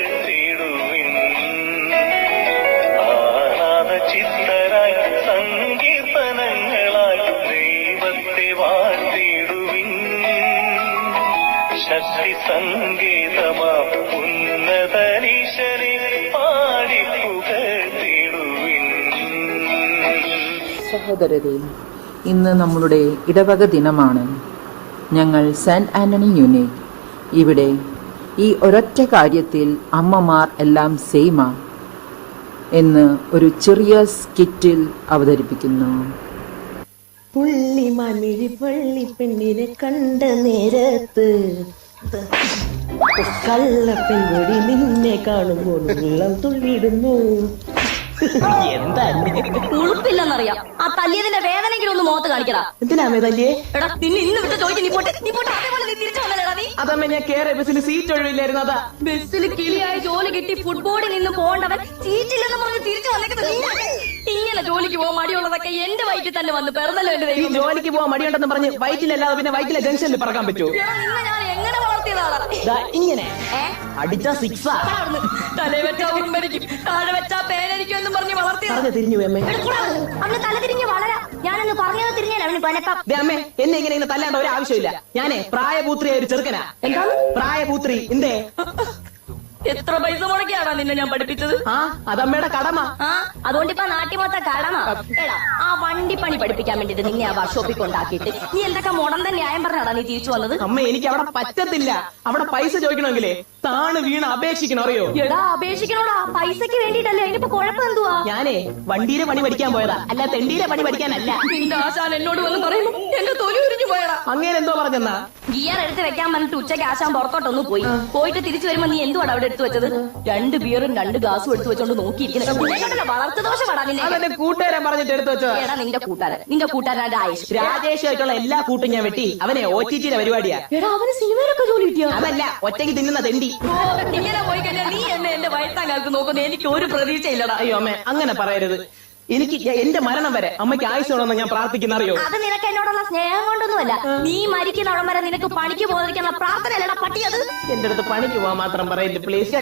ആഹ്ലാദചിത്തരായ സങ്കീർത്തനങ്ങളാൽ ദൈവത്തെ വാഴ്ത്തിടുവിൻ. ശക്തി സങ്കേതമാ ഉന്നതനീശനെ പാടിപ്പുകഴ്ത്തിടുവിൻ. സഹോദരരെ, ഇന്ന് നമ്മളുടെ ഇടവക ദിനമാണ്. ഞങ്ങൾ സെന്റ് ആന്റണി യൂണിറ്റ് ഇവിടെ ഈ ഒരൊറ്റ കാര്യത്തിൽ അമ്മമാർ എല്ലാം സെയിമാ എന്ന് ഒരു ചെറിയ സ്കിറ്റിൽ അവതരിപ്പിക്കുന്നു. പുള്ളിമാൻമിഴി പള്ളി പെണ്ണിനെ കണ്ട നേരത്ത് കള്ളപ്പെൺകൊടി നിന്നെ കാണുമ്പോൾ വെള്ളം തുള്ളിടുന്നു. എന്താ ഉളുപ്പില്ലെന്നറിയാം. ആ തല്ലിയതിന്റെ വേദനയെങ്കിലും ഒന്ന് മുഖത്ത് കാണിക്കടാ. എന്തിനാമേ തല്ലിയേ? എടാ നിന്നെ ഇന്ന് വിട്ട് ചോദിക്കും. നീ പോട്ടെ അതേപോലെ നീ തിരിച്ചു വന്നല്ലേടാ നീ? അതമ്മ, ഞാൻ കേറിയ ബസ്സിൽ സീറ്റ് ഒഴിവില്ലായിരുന്നു. അതാ ബസ്സിൽ കിളിയായി ജോലി കിട്ടി ഫുട്ബോളിൽ നിന്ന് പോകേണ്ടവൻ സീറ്റില്ലെന്ന് പറഞ്ഞ് തിരിച്ചു വന്നേക്കുന്നത്. ഇങ്ങനെ ജോലിക്ക് പോകാൻ മടിയുള്ളതൊക്കെ എന്റെ വയറ്റിൽ തന്നെ വന്ന് പിറന്നല്ലോ എന്റെ ഈ ദൈവം. ജോലിക്ക് പോവാൻ മടിയുണ്ടെന്ന് പറഞ്ഞ് വയറ്റിലല്ലാതെ പിന്നെ വയറ്റിലെ ജംഗ്ഷനിൽ പറക്കാൻ പറ്റുമോ? നിന്നെ ഞാൻ എങ്ങനെ വളർത്തിയതാണ്? ഇങ്ങനെ അടിച്ച സിക്സാ. തലേ വെച്ചാ ഉറുമ്പരിക്കും, താഴെ വെച്ചാ പേരരിക്കും എന്നും പറഞ്ഞ് വളർത്തിയത്. പറഞ്ഞു തിരിഞ്ഞു അമ്മേ. അവന് തല തിരിഞ്ഞ് വളരാ. ഞാനൊന്ന് പറഞ്ഞത് തിരിഞ്ഞാൽ അവന് പനക്കാം. അമ്മേ, എന്നെ ഇങ്ങനെ തല്ലാണ്ട ഒരു ആവശ്യമില്ല. ഞാനേ പ്രായപൂത്രിയായ ഒരു ചെറുക്കനാ. എന്താണ് പ്രായപൂത്രി? എന്തേ? എത്ര പൈസ മുടക്കിയാണോ നിന്നെ ഞാൻ പഠിപ്പിച്ചത്? ആ, അതമ്മയുടെ കടമ. ആ, അതുകൊണ്ടിപ്പോ നാട്ടിൽ മൊത്തം കടമ. എടാ, ആ വണ്ടിപ്പണി പഠിപ്പിക്കാൻ വേണ്ടിട്ട് നിന്നെ ആ വർക്ക്ഷോപ്പിൽ കൊണ്ടാക്കിയിട്ട് നീ എന്തൊക്കെ മുടന്ത ന്യായം പറഞ്ഞാടാ നീ തിരിച്ചു വന്നത്? അമ്മ, എനിക്ക് അവിടെ പറ്റത്തില്ല. അവിടെ പൈസ ചോദിക്കണമെങ്കിലേ താണ് വീണ് അപേക്ഷിക്കണം, അറിയോ? എടാ, അപേക്ഷിക്കണോടാ, പൈസക്ക് വേണ്ടിട്ടല്ലേ. അതിനിപ്പോ കുഴപ്പം എന്തുവാ? ഞാനേ വണ്ടിയിലെ പണി പഠിക്കാൻ പോയതാ, അല്ല തെണ്ടിയിലെ പണി പഠിക്കാനല്ല. നിന്റെ ആശാൻ എന്നോട് വന്ന് പറയുന്നു എന്റെ തൊലി ഉരിഞ്ഞു പോയടാ. അങ്ങനെ എന്തോ പറഞ്ഞെന്നാ? ഗിയർ എടുത്ത് വെക്കാൻ പറഞ്ഞിട്ട് ഉച്ചയ്ക്ക് ആശാൻ പുറത്തോട്ടൊന്ന് പോയിട്ട് തിരിച്ചു വരുമ്പോ നീ എന്തുവാണ് അവിടെ എടുത്തു വെച്ചത്? 2 ബിയറും 2 ഗ്ലാസും എടുത്തു വെച്ചോണ്ട് നോക്കിയിരിക്കുന്നത്. വളർത്തു ദോഷമാടാ നിന്നെ. അതെന്റെ കൂട്ടുകാരൻ പറഞ്ഞിട്ട് എടുത്തു വെച്ചോ. എടാ നിന്റെ കൂട്ടുകാരൻ രാജേഷുമായിട്ടുള്ള എല്ലാ കൂട്ടും ഞാൻ വെട്ടി. അവനെ OTT-യുടെ പരിപാടിയാ. എടാ അവന് സിനിമയിലൊക്കെ ജോലി കിട്ടിയോ? അതല്ല, ഒറ്റയ്ക്ക് തിന്നുന്ന തെണ്ടി. ഇങ്ങനെ പോയി കഴിഞ്ഞാൽ നീ എന്റെ വയറ്റാൻ കാലത്ത് നോക്കുന്നു. എനിക്ക് ഒരു പ്രതീക്ഷയില്ലടാ. അയ്യോ അമ്മേ, അങ്ങനെ പറയരുത്. എനിക്ക് എന്റെ മരണം വരെ അമ്മയ്ക്ക് ആയുസോടെന്ന് ഞാൻ പ്രാർത്ഥിക്കുന്ന അറിയോ? അത് നിനക്ക് എന്നോടുള്ള സ്നേഹം കൊണ്ടൊന്നുമല്ല. നീ മരിക്കുന്നവിടം വരെ നിനക്ക് പണിക്ക് പോകാതിരിക്കാനുള്ള പ്രാർത്ഥനയല്ലടാ പട്ടി. അത് എന്റെ അടുത്ത് പണിക്ക് പോവാൻ മാത്രം പറയില്ല പ്ലീസ്.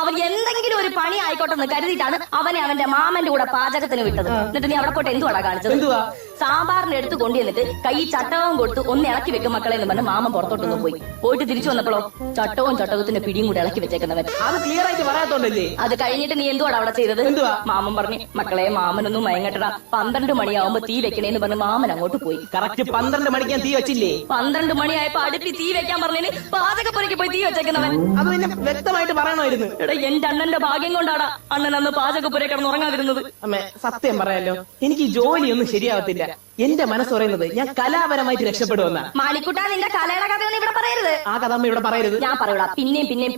അവൻ എന്തെങ്കിലും ഒരു പണി ആയിക്കോട്ടെന്ന് കരുതിയിട്ടാണ് അവനെ അവന്റെ മാമന്റെ കൂടെ പാചകത്തിന് വിട്ടത്. എന്നിട്ട് നീ അവിടെ പോയിട്ട് എന്തുവാടാ കാണിച്ചത്? എന്തുവാ? സാമ്പാറിന് എടുത്ത് കൊണ്ടുവന്നിട്ട് കൈ ചട്ടവും കൊടുത്ത് ഒന്ന് ഇളക്കി വെക്കും മക്കളെ എന്ന് പറഞ്ഞ് മാമൻ പുറത്തോട്ടൊന്ന് പോയിട്ട് തിരിച്ചു വന്നപ്പോഴോ ചട്ടത്തിന്റെ പിടിയും കൂടെ ഇളക്കി വെച്ചേക്കുന്നവൻ. അത് ക്ലിയർ ആയിട്ട് പറയാത്തോണ്ടല്ലേ? അത് കഴിഞ്ഞിട്ട് നീ എന്തുവാടാ അവിടെ ചെയ്തത്? എന്തുവാ? മാമൻ പറഞ്ഞു മക്കളെ മാമനൊന്നും മയങ്ങട്ടടാ, 12 മണിയാവുമ്പോ തീ വെക്കണേന്ന് പറഞ്ഞ് മാമൻ അങ്ങോട്ട് പോയി. കറക്റ്റ് 12 മണിക്ക് ഞാൻ തീ വെച്ചില്ലേ? 12 മണിയായപ്പോ അടുപ്പി തീ വെക്കാൻ പറഞ്ഞതിന് പാചകപ്പുരയ്ക്ക് പോയി തീ വെച്ചേക്കുന്നവൻ. അത് പിന്നെ വ്യക്തമായിട്ട് പറയണമായിരുന്നു. എടാ എന്റെ അണ്ണന്റെ ഭാഗ്യം കൊണ്ടാടാ അണ്ണൻ അന്ന് പാചകപ്പുര കിടന്ന് ഉറങ്ങാതിരുന്നത്. അമ്മേ സത്യം പറയാലോ, എനിക്ക് ഈ ജോലിയൊന്നും ശരിയാവത്തില്ല. എന്റെ മനസ്സ് പറയുന്നത് ഞാൻ കലാപരമായിട്ട് രക്ഷപ്പെടുമെന്നാ. മാലിക്കുട്ടാ നിന്റെ കലയുടെ കഥയൊന്നും ഇവിടെ പറയരുത്. ആ കഥ അമ്മ ഇവിടെ പറയരുത്. ഞാൻ പറയൂടാ,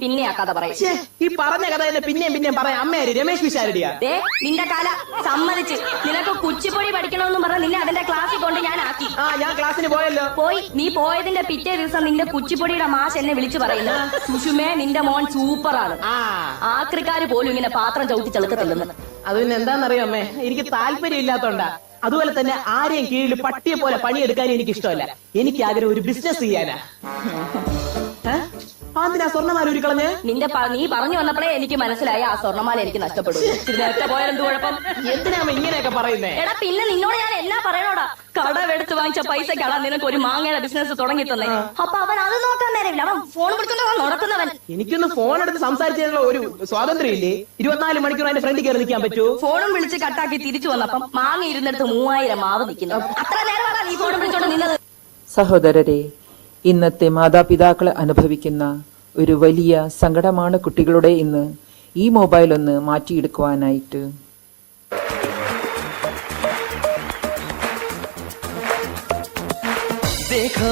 പിന്നെ ആ കഥ പറയും. ഈ പറഞ്ഞ കഥ തന്നെ പിന്നെയും പറയാം. അമ്മയാര്? രമേശ് പിഷാരടിയാ? നിന്റെ കല സമ്മതിച്ച് നിനക്ക് കുച്ചിപ്പൊടി പഠിക്കണമെന്നും പറഞ്ഞ നിന്നെ അതിന്റെ ക്ലാസ്സിൽ കൊണ്ട് ഞാൻ ആക്കി. ഞാൻ ക്ലാസ്സിന് പോയല്ലോ. നീ പോയതിന്റെ പിറ്റേ ദിവസം നിന്റെ കുച്ചിപ്പൊടിയുടെ മാഷ് എന്നെ വിളിച്ചു പറയുന്നു, സുഷുമേ നിന്റെ മോൻ സൂപ്പറാണ്, ആക്രിക്കാര് പോലും ഇങ്ങനെ പാത്രം ചവിട്ടി ചെളുക്കത്തില്ലെന്ന്. അത് പിന്നെ എന്താണെന്നറിയോ അമ്മേ, എനിക്ക് താല്പര്യം ഇല്ലാത്തോണ്ടാ. അതുപോലെ തന്നെ ആരെയും കീഴിൽ പട്ടിയെ പോലെ പണിയെടുക്കാനും എനിക്ക് ഇഷ്ടമല്ല. എനിക്ക് ആഗ്രഹം ഒരു ബിസിനസ് ചെയ്യാനാ. അതിനാ സ്വർണ്ണമാല ഉരുക്കളഞ്ഞ് നീ പറഞ്ഞു വന്നപ്പോഴേ എനിക്ക് മനസ്സിലായി ആ സ്വർണ്ണമാല എനിക്ക് നഷ്ടപ്പെടും. നേരത്തെ പോയാലെന്ത് കുഴപ്പം? എന്തിനാ ഇങ്ങനെയൊക്കെ പറയുന്നേ? എടാ പിന്നെ നിന്നോട് ഞാൻ എന്നാ പറയണോടാ? കടവെടുത്ത് വാങ്ങിച്ച പൈസക്കാടാ നിനക്ക് ഒരു മാങ്ങയുടെ ബിസിനസ് തുടങ്ങി തന്നെ. അപ്പൊ അവൻ അത് നോക്കാൻ നേരമില്ല, അവൻ ഫോൺ പിടിച്ചോണ്ട് നടക്കുന്നവൻ. എനിക്കൊന്ന് ഫോൺ എടുത്ത് സംസാരിച്ചുള്ള ഒരു സ്വാതന്ത്ര്യം ഇല്ലേ? 24 മണിക്കൂർ അതിന്റെ ഫ്രണ്ട് കയറി നിൽക്കാൻ പറ്റൂ? ഫോണും വിളിച്ച് കട്ടാക്കി തിരിച്ചു വന്നപ്പം മാങ്ങ ഇരുന്നിടത്ത് 3000 മാവ് നിൽക്കുന്നു. അത്ര നേരമാണോ നീ ഫോൺ പിടിച്ചോണ്ട് നിന്നത്? സഹോദരരെ, ഇന്നത്തെ മാതാപിതാക്കൾ അനുഭവിക്കുന്ന ഒരു വലിയ സങ്കടമാണ് കുട്ടികളുടെ ഇന്ന് ഈ മൊബൈൽ ഒന്ന് മാറ്റിയെടുക്കുവാനായിട്ട്. देखो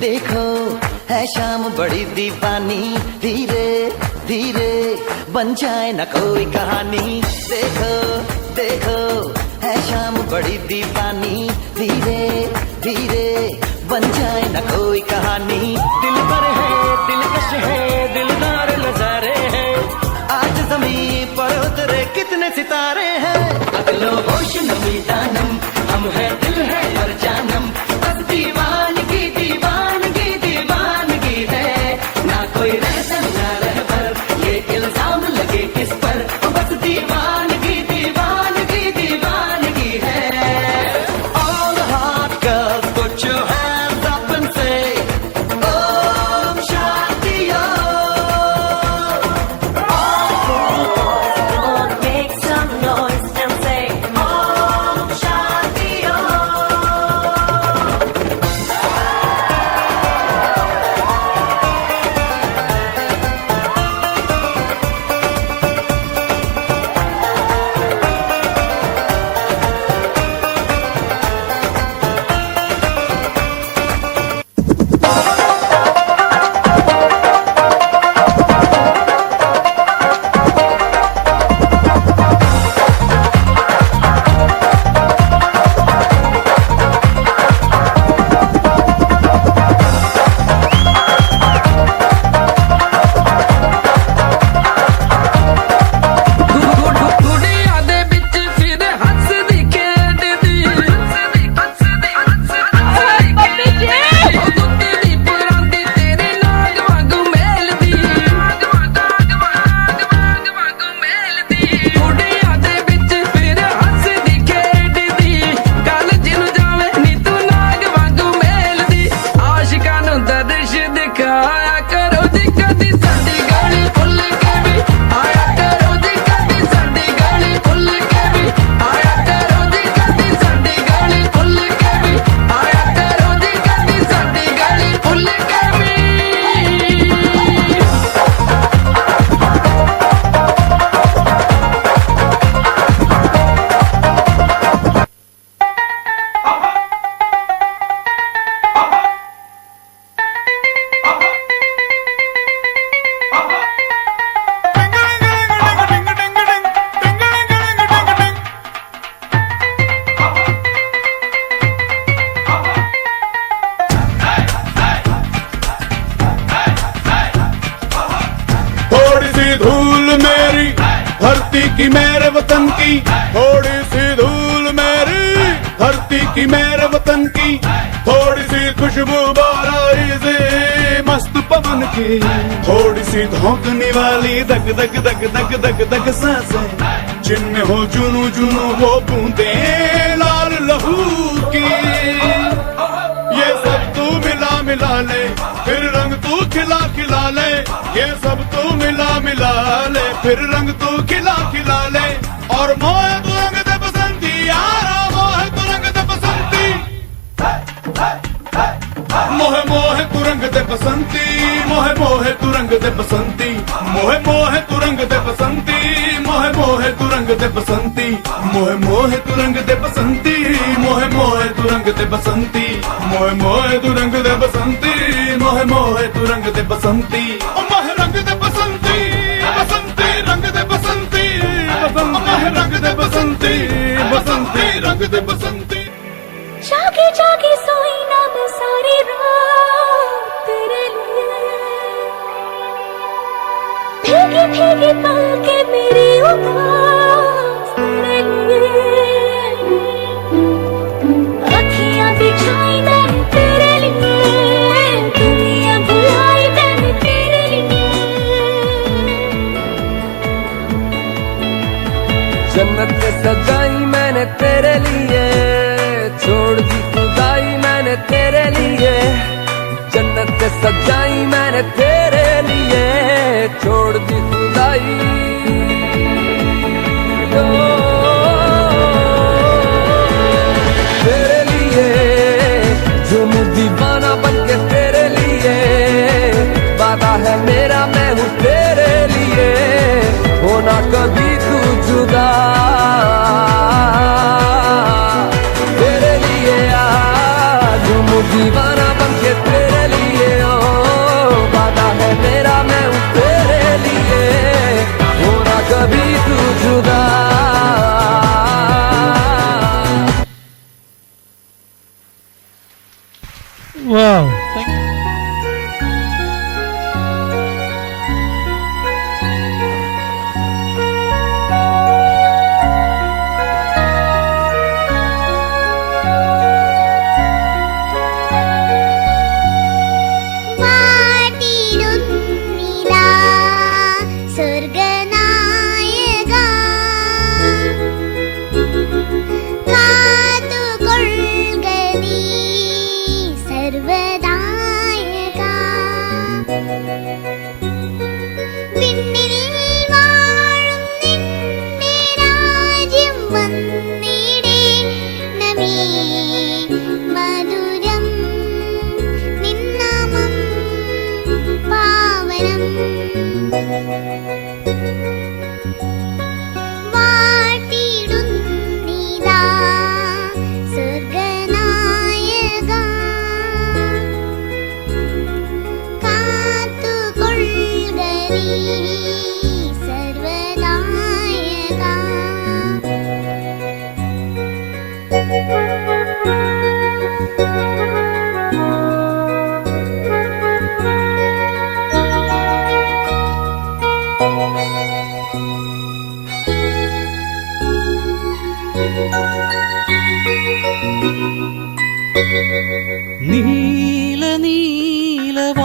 देखो है शाम बड़ी दीवानी, धीरे धीरे बन जाए न कोई कहानी. देखो देखो है शाम बड़ी दीवानी, धीरे धीरे बन जाए न कोई कहानी. दिल पर है दिलकश है दिलदार नजारे हैं, आज ज़मीन पर उतरे कितने सितारे हैं. अगलो होश नमी दानम, हम है दिल है और जानम, बस दीवानगी दीवानगी दीवानगी है. ना कोई रहसन ना रहबर, ये इल्जाम लगे किस पर, बस दीवानगी दीवानगी दीवानगी है. All the hot girls put your hands up and say Om Shanti Om. All the boys, come on, make some noise. की मेरे वतन की थोड़ी सी धूल मेरी, धरती की मेरे वतन की थोड़ी सी खुशबू बाराई से मस्त पवन की, थोड़ी सी धोकने वाली दग दग दग दग दग दग सांसें, जिनमें हो जुनू जुनू वो बूंदे लाल लहू की। ये सब तू मिला मिला ले, फिर रंग तू खिला खिला ले, ये सब तू मिला मिला ले, फिर रंग तू खिला खिला ले। और मोहे तू रंग दे बसंती यारा, मोहे तू रंग दे बसंती, मोहे मोहे तू रंग दे बसंती, मोहे मोहे तू रंग दे बसंती, मोहे मोहे तू रंग दे बसंती, मोहे मोहे तू रंग दे बसंती, मोहे मोहे तू रंग दे बसंती, मोहे मोहे तू रंग दे बसंती, मोहे मोहे तू रंग दे बसंती, मोहे मोहे तू रंग दे बसंती, मोहे रंग दे बसंती, बसंती रंग दे बसंती, मोहे रंग दे बसंती, बसंती रंग दे बसंती। जागे जागे सोई ना मैं सारी रात तेरे लिए, भीगी भीगी पलकें मेरी उदास तेरे लिए, अखियां बिछाई मैंने तेरे लिए, दुनिया बुलाई मैंने तेरे लिए। जन्नत सजाई मैंने तेरे लिए, छोड़ दी खुदाई मैंने तेरे लिए, जन्नत सजाई मैंने तेरे लिए, छोड़ दी खुदाई। तेरे लिए झूमू दीवाना बनके तेरे लिए, वादा है मेरा मैं हूँ तेरे लिए, होना कभी तू जुदा। दीवाना बनके तेरे लिए, ओ वादा है मेरा मैं हूँ तेरे लिए, होना कभी तू जुदा। Wow. Thank you. വാട്ടിടുന്നിതാ സ്വർഗനായകാ, കാത്തുകൊള്ളുക നീ സർവദായകാ. വിണ്ണിൽ വാഴും നിന്റെ രാജ്യം വന്നിടേണമേ, മധുരം നിന്നാമം പാവനം. വാട്ടിടുന്നിതാ സ്വർഗനായകാ, കാത്തുകൊള്ളുക നീ സർവദായകാ. നീല നീലവാനിലേതോ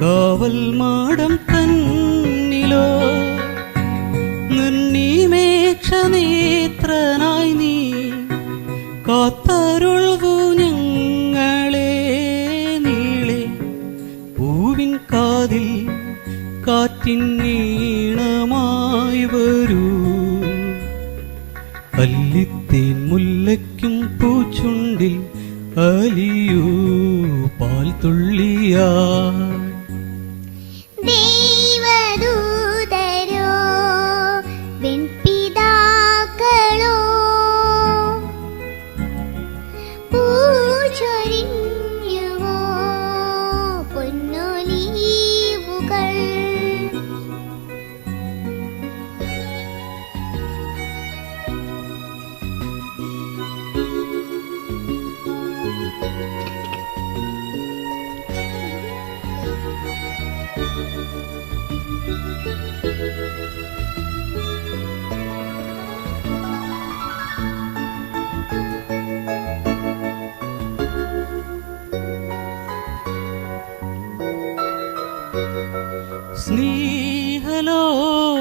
കാവൽ മാടം തന്നിലോ, നിർനിമേക്ഷ നേത്രനായി നീ കാത്തരുൾവു ഞങ്ങളെ, നീളെ പൂവിൻ കാതിൽ കാറ്റിൻ നീണമായി വരൂ, അല്ലിത്തേൻ മുല്ലയ്ക്കും പൂച്ചുണ്ടിൽ അലിയൂ പാൽ തുള്ളിയാ. ദേവദൂതരോ വെൺപിതാക്കളോ പൂച്ചൊരിഞ്ഞുവോ പൊന്നൊലീവുകൾ.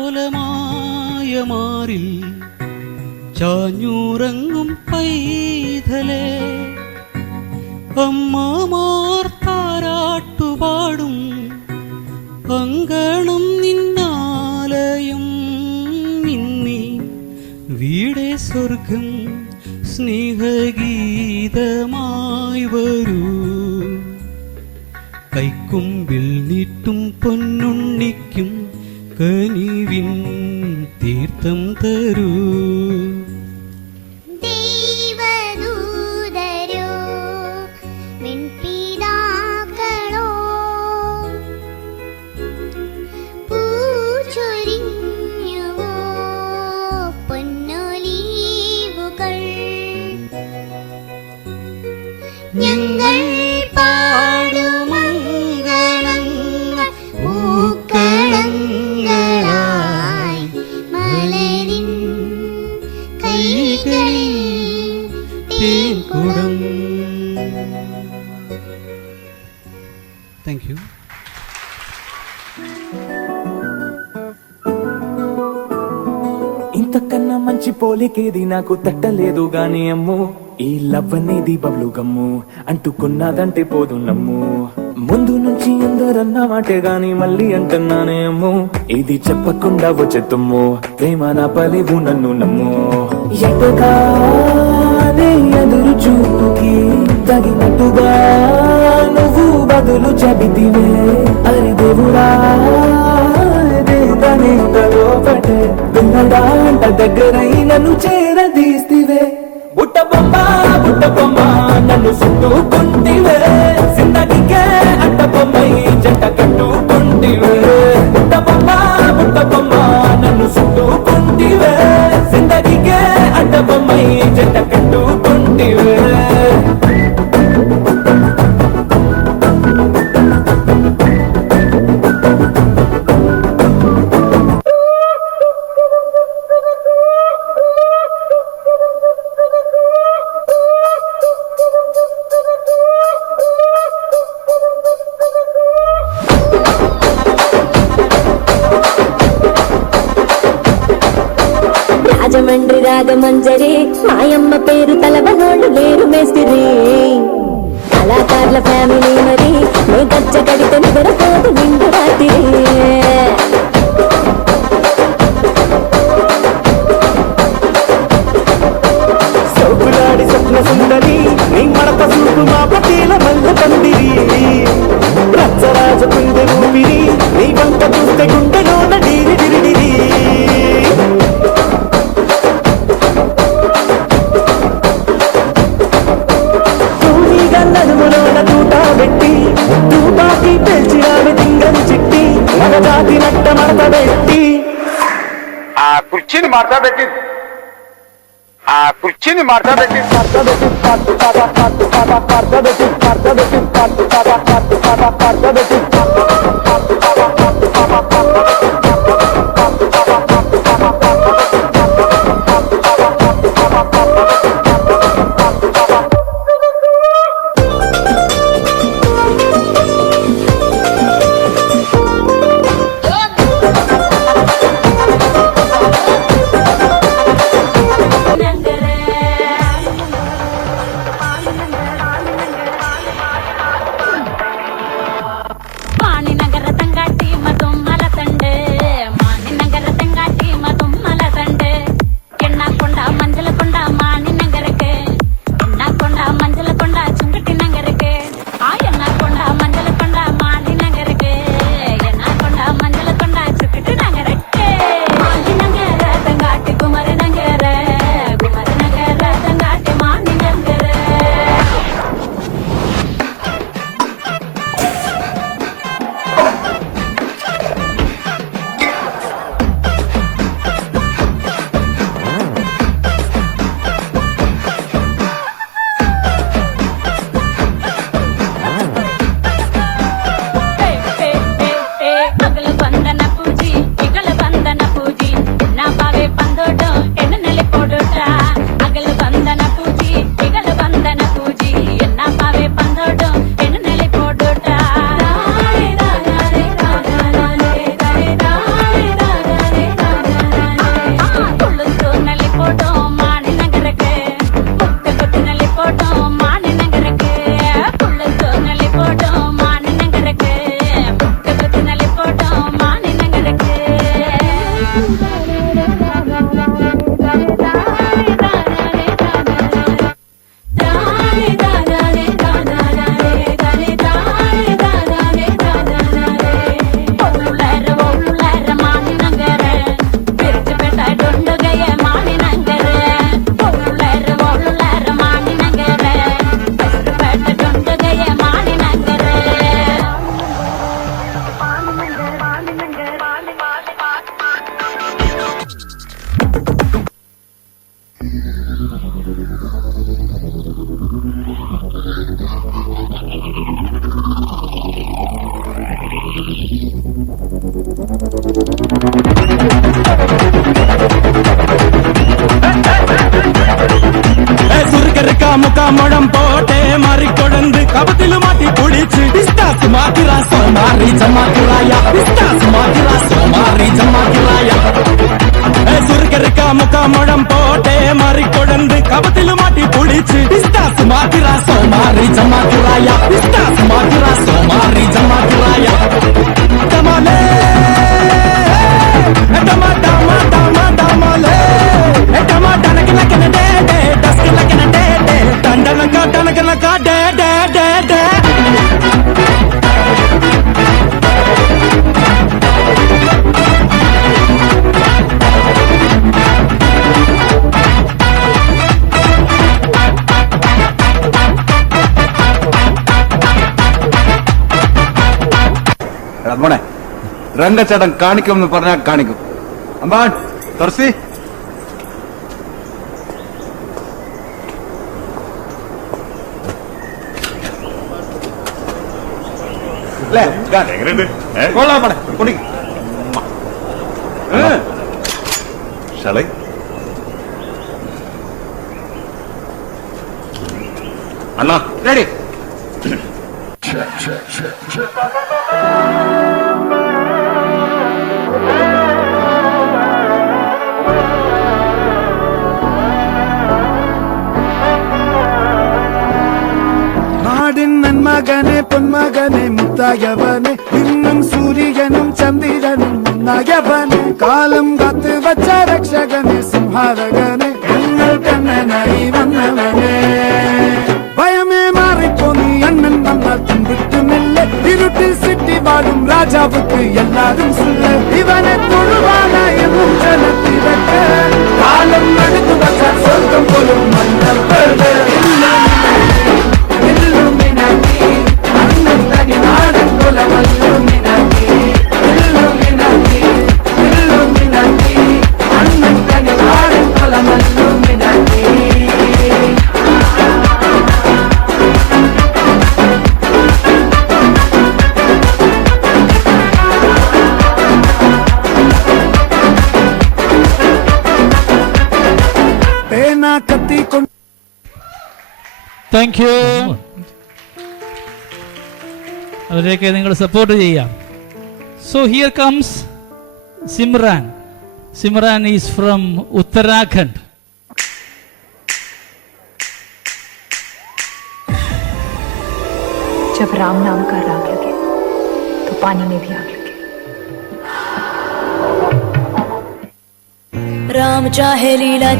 സ്നേഹലോലമായ മാറിൽ ചാഞ്ഞൂറങ്ങും പൈതലേ, അമ്മമാർ താരാട്ടുപാടും അങ്കണം നിന്നാലയം നിന്നി വീടെ സ്വർഗം സ്നേഹഗീതമായി വരൂ. കൈക്കുമ്പിൽ നീട്ടും പൊന്നുണ്ണിക്കും കനിവിൻ തീർത്ഥം തരൂ. ദൈവദൂതരോ വെൺപിതാക്കളോ പൂച്ചൊരിഞ്ഞുവോ പൊന്നൊലീവുകൾ, ഞങ്ങൾ പാടുമംഗളങ്ങൾ പൂക്കളങ്ങളായി മലരിൻ കൈകളിൽ തേൻകുടം. Thank you. ఇంతకన్నా మంచి పోలికేది నాకు తట్టలేదు గాని అమ్ము, ఈ లవ్ అనేది బబ్లు గమ్ము, అంటుకున్నదంటే పోదు నమ్ము. ముందు నుంచి అందరన్న మాటే గాని మళ్ళీ అంటున్నానే అమ్ము, ఇది చెప్పకుండా వచ్చే తుమ్ము, ప్రేమ నా పలివు నన్ను నమ్ము. ఎటగానే ఎదురు చూపుకి తగినట్టుగా నువ్వు బదులు చెబితివే, అరి దేవుడా లోపటే విన్నడాంట దగ్గరై నన్ను చేరదీస్తివే. బుట్ట బొమ్మ నన్ను చుట్టుకుంటివే, జిందగీకే అట్ట బొమ్మై జంట కట్టుకుంటివే. బుట్ట బొమ్మ నన్ను చుట్టుకుంటివే, జిందగీకే అట్ట బొమ్మై జంట కట్టుకుంటివే. రాజమండ్రి రాగమంజరి మాయమ్మ పేరు తలవనోళ్ళు లేరు మేస్తిరి, కళాకారుల ఫ్యామిలీ మరి నీ గజ్జ కడితే నిద్రపోదు నిండు రాత్రి. సౌకులాడి స్వప్న సుందరి నీ మడత చూపు మా పటీల మల్ల పందిరి, రచ్చరాజ కుందె ఊపిరి నీ వంక చూస్తే గుండెలోన డీరి డిరిడిరి. నడుములోన తూట పెట్టి తూపాకి పెంచి ఆమె దింగని చిట్టి మగజాతి నట్ట మడత పెట్టి ఆ కుర్చీని మార్చా పెట్టి వాణి నగర മുഖമുഴം പോട്ടെ മാറിക്കൊടന്ത് കപത്തില് മാറ്റി പൊടിച്ച് പിസ്താസ് മാറ്റിറാ സോമാറി ജമാക്കിറായ പിസ്താസ് മാറ്റിറാ സോമാറി ജമാക്കിറായ സുർക്കറിക്ക മുഖമുഴം പോട്ടെ മാറിക്കൊടന്ത് കപത്തില് മാറ്റി പൊടിച്ച് പിസ്താസ് മാറ്റിറാ സോമാറി ജമാക്കിറായ പിസ്താസ് മാറ്റിറാ സോമാറി ജമാക്കിറായ തമാലേ ടമാ ടമാ ടമാ ടമാലേ ടമാ ടനകനകന ഡേ ഡേ ടസ്കനകന ഡേ ഡേ ടണ്ടനക ടനകനക ഡേ ഡേ ഡേ ഡേ മോനെ രംഗച്ചേട്ടൻ കാണിക്കുമെന്ന് പറഞ്ഞാൽ കാണിക്കും. അമ്പാൻ തുറസി കൊള്ളാം മോനെ കുടിക്ക്. അണ്ണാ റെഡി. നാടിൻ നന്മകനെ പൊന്മകനെ മുത്തായവനെ ഇന്നും സൂര്യനും ചന്ദ്രനും ഒന്നായവനെ കാലം കാത്ത് വച്ച രക്ഷകനെ സംഹാരകനെ ഞങ്ങൾ കണ്ണനായി വന്നവനെ ഭയമേ മാറിപ്പോ നീ അണ്ണൻ വന്നാൽ പിൻവിട്ടുമില്ല ഇരുട്ടിൽ സിറ്റി വാഴും രാജാവുക്ക് എല്ലാരും സുല്ല ഇവനെ തൊഴുവാനായി എന്നും ജനത്തിരക്ക് കാലം എടുത്തു വച്ച സ്വർഗം പോലും മണ്ണൽ താങ്ക് യു. അവരെയൊക്കെ നിങ്ങൾ സപ്പോർട്ട് ചെയ്യാം. So here comes Simran. Simran is from Uttarakhand. जब राम नाम का राग लगे तो पानी में भी आग लगे. राम चाहे लीला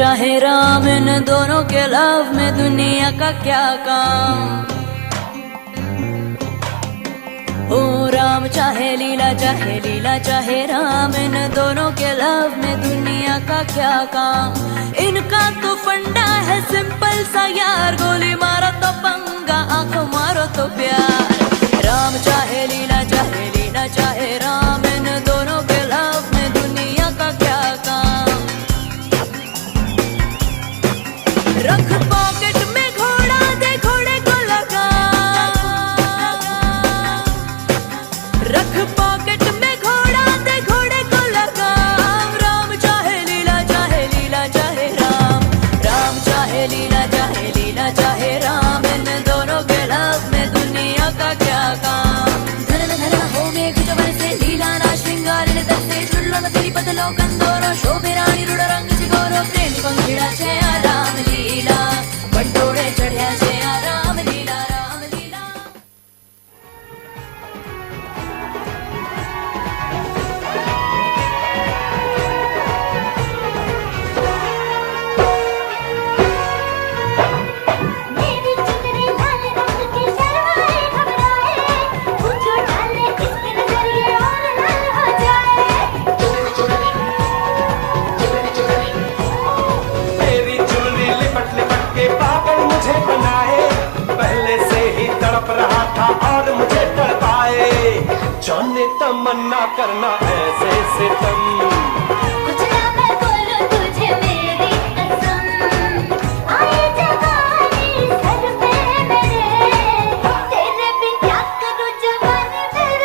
चाहे राम, इन दोनों के लव में दुनिया का क्या काम. ओ राम चाहे लीला चाहे राम, इन दोनों के लव में दुनिया का क्या काम. इनका तो फंडा है सिंपल सा यार, गोली मारो तो पंगा, आंख मारो तो प्यार. राम चाहे लीला चाहे राम, इन दोनों के लव में दुनिया का क्या काम. रख पॉकेट में घोड़ा, दे घोड़े को लगा. रख पॉकेट में घोड़ा, दे घोड़े को लगा. राम चाहे लीला चाहे राम. राम चाहे लीला चाहे राम, इन दोनों के लव में दुनिया का क्या काम. धन धन हो मेघ जवन से लीला ना श्रृंगार ने दसे चुल्लो न तेरी बदलो कंदोरो शोभे रानी रुड़ रंग चिगोरो प्रेमी पंखीड़ा छे आ राम लीला बंटोड़े चढ़िया छे आ राम लीला. मेरी चुनरी लाल रंग के शर्माए घबराए, पूछो डाले किसके नजरिए और लाल हो जाए. मेरी चुनरी लिपट लिपट के पागल मुझे बनाए, पहले से ही तड़प रहा था और मुझे तड़पाए. जाने तमन्ना करना ऐसे सितम, कुछ ना मैं बोलूं तुझे मेरी कसम. आए जवानी सर पे मेरे, तेरे बिन क्या करूं जवानी मेरे.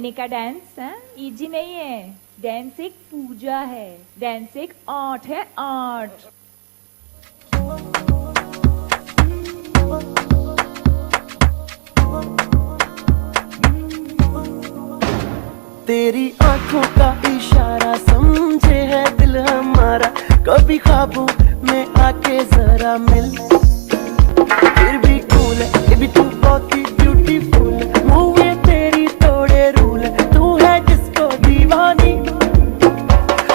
मोहिनी का डांस इजी नहीं है। डांस एक पूजा है, डांस एक आर्ट है, आर्ट। तेरी आंखों का इशारा समझे है दिल हमारा, कभी ख्वाबों में आके जरा मिल। फिर भी कूल है, ये भी तू बहुत ही ब्यूटीफुल है। मूवी तेरी तोड़े रूल है, तू है जिसको दीवानी।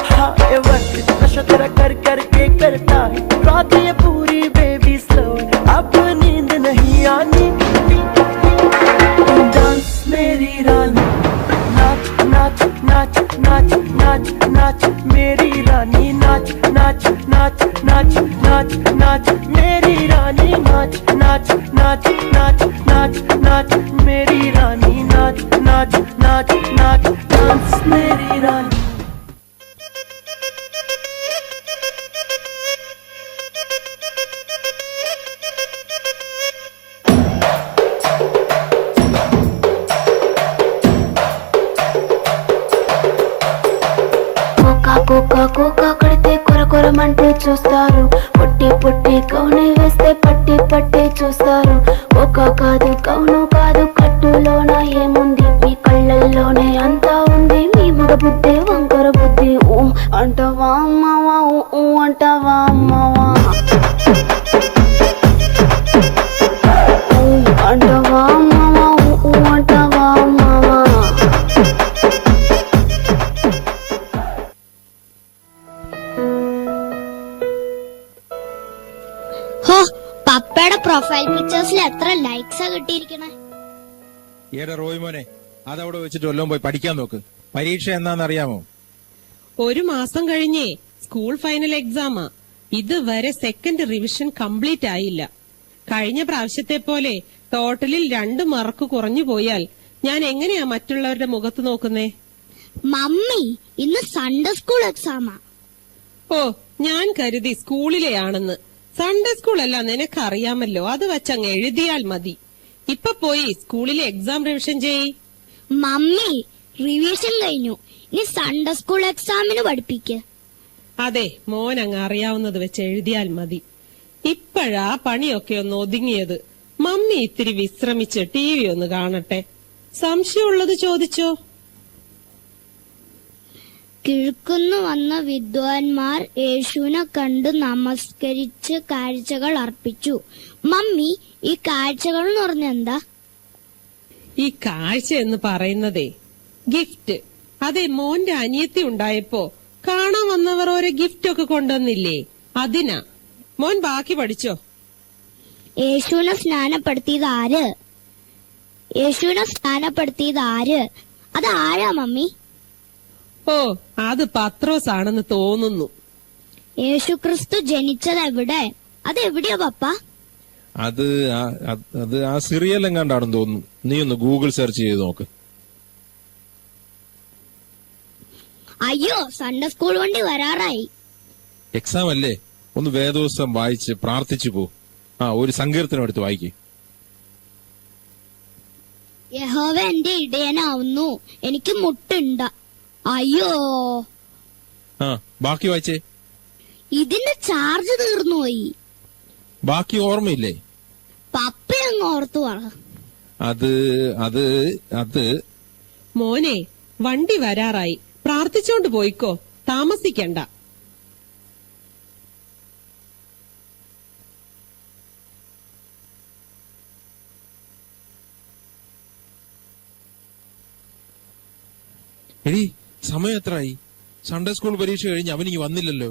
हाँ ये वक्त नशा तेरा कर करके करता है, रात ये पूरी बेबी स्लो, अब नींद नहीं आनी। डांस मेरी रानी, नाच नाच नाच नाच नाच मेरी रानी, नाच नाच नाच नाच नाच नाच मेरी रानी, नाच नाच नाच नाच नाच नाच मेरी रानी, नाच नाच नाच नाच डांस मेरी रानी। కోకా కడితే కొరకొరమంటూ చూస్తారు, పొట్టి పొట్టి కౌని వేస్తే పట్టి పట్టి చూస్తారు. కోకా కాదు కౌను కాదు, కట్టులోన ఏముంది, మీ కళ్ళల్లోనే అంతా ఉంది. మీ మగ బుద్ధి వంకర బుద్ధి, ఊ అంటావా అమ్మవా, ఊ అంటావా అమ్మవా, ఊ అంటావా అమ్మవా, ఊ అంటావా అమ్మవా. പപ്പയുടെ പ്രൊഫൈൽ പിക്ചേഴ്സിൽ എത്ര ലൈക്സാ കിട്ടിയിരിക്കണേ. ഏടാ റോയ് മോനെ, അതവിടെ വെച്ചിട്ട് വല്ലതും പോയി പഠിക്കാൻ നോക്ക്. പരീക്ഷ എന്നാന്നറിയാമോ? 1 മാസം കഴിഞ്ഞേ സ്കൂൾ ഫൈനൽ എക്സാമാ. ഇതുവരെ സെക്കൻഡ് റിവിഷൻ കംപ്ലീറ്റ് ആയില്ല. കഴിഞ്ഞ പ്രാവശ്യത്തെ പോലെ ടോട്ടലിൽ 2 മാർക്ക് കുറഞ്ഞു പോയാൽ ഞാൻ എങ്ങനെയാ മറ്റുള്ളവരുടെ മുഖത്ത് നോക്കുന്നേ? മമ്മി ഇന്ന് സൺഡേ സ്കൂൾ എക്സാമാ. ഓ, ഞാൻ കരുതി സ്കൂളിലെയാണെന്ന്. സൺഡേ സ്കൂൾ അല്ല, നിനക്കറിയാമല്ലോ, അത് വച്ചങ്ങ് എഴുതിയാൽ മതി. ഇപ്പൊ പോയി സ്കൂളിലെ എക്സാം റിവിഷൻ ചെയ്യ്. മമ്മി റിവിഷൻ കഴിഞ്ഞു, ഇനി സൺഡേ സ്കൂൾ എക്സാമിന് പഠിപ്പിക്ക്. അതെ, മോൻ അങ്ങ് അറിയാവുന്നത് വെച്ച് എഴുതിയാൽ മതി. ഇപ്പോഴാ പണിയൊക്കെ ഒന്ന് ഒതുങ്ങിയത്. മമ്മി ഇത്തിരി വിശ്രമിച്ച് TV ഒന്ന് കാണട്ടെ. സംശയമുള്ളത് ചോദിച്ചോ. കിഴക്കുന്നു വന്ന വിദ്വാൻമാർ യേശുവിനെ കണ്ട് നമസ്കരിച്ച് കാഴ്ചകൾ അർപ്പിച്ചു. മമ്മി, ഈ കാഴ്ചകൾ എന്ന് പറഞ്ഞ എന്താ? ഈ കാഴ്ച എന്ന് പറയുന്നതേ ഗിഫ്റ്റ്. അതെ, മോന്റെ അനിയത്തി ഉണ്ടായപ്പോ കാണാൻ വന്നവർ ഓരോ ഗിഫ്റ്റ് ഒക്കെ കൊണ്ടുവന്നില്ലേ, അതിനാ. മോൻ ബാക്കി പഠിച്ചോ. യേശുവിനെ സ്നാനപ്പെടുത്തിയത് ആര്? യേശുവിനെ സ്നാനപ്പെടുത്തിയത് ആര്? അത് ആരാ മമ്മി? ഓ, അത് പത്രോസ് ആണെന്ന് തോന്നുന്നു. യേശുക്രിസ്തു ജനിച്ചത് എവിടെ? അത് എവിടെയാ പപ്പ? അത് ആ സിറിയൽ എങ്ങാണ്ടാണെന്ന് തോന്നുന്നു. നീ ഒന്ന് ഗൂഗിൾ സെർച്ച് ചെയ്ത് നോക്ക്. അയ്യോ, സൺഡേ സ്കൂൾ വണ്ടി വരാറായി. എക്സാം അല്ലേ, ഒന്ന് വേദോത്സവം വായിച്ച് പ്രാർത്ഥിച്ചു പോ. ഒരു സങ്കീർത്തനം എടുത്ത് വായിക്ക്. യഹോവ എന്റെ ഇടയനാവുന്നു, എനിക്ക് മുട്ടുണ്ട. അയ്യോ, ബാക്കി വായിച്ചേ. ഇതിന്റെ ചാർജ് തീർന്നുപോയി. ബാക്കി ഓർമ്മയില്ലേ? പപ്പ അങ്ങ് ഓർത്തു പറ. അത് മോനെ, വണ്ടി വരാറായി, പ്രാർത്ഥിച്ചോണ്ട് പോയിക്കോ, താമസിക്കണ്ട. എടി, സമയം എത്രയായി? സൺഡേ സ്കൂൾ പരീക്ഷ കഴിഞ്ഞ് അവനിക്ക് വന്നില്ലല്ലോ.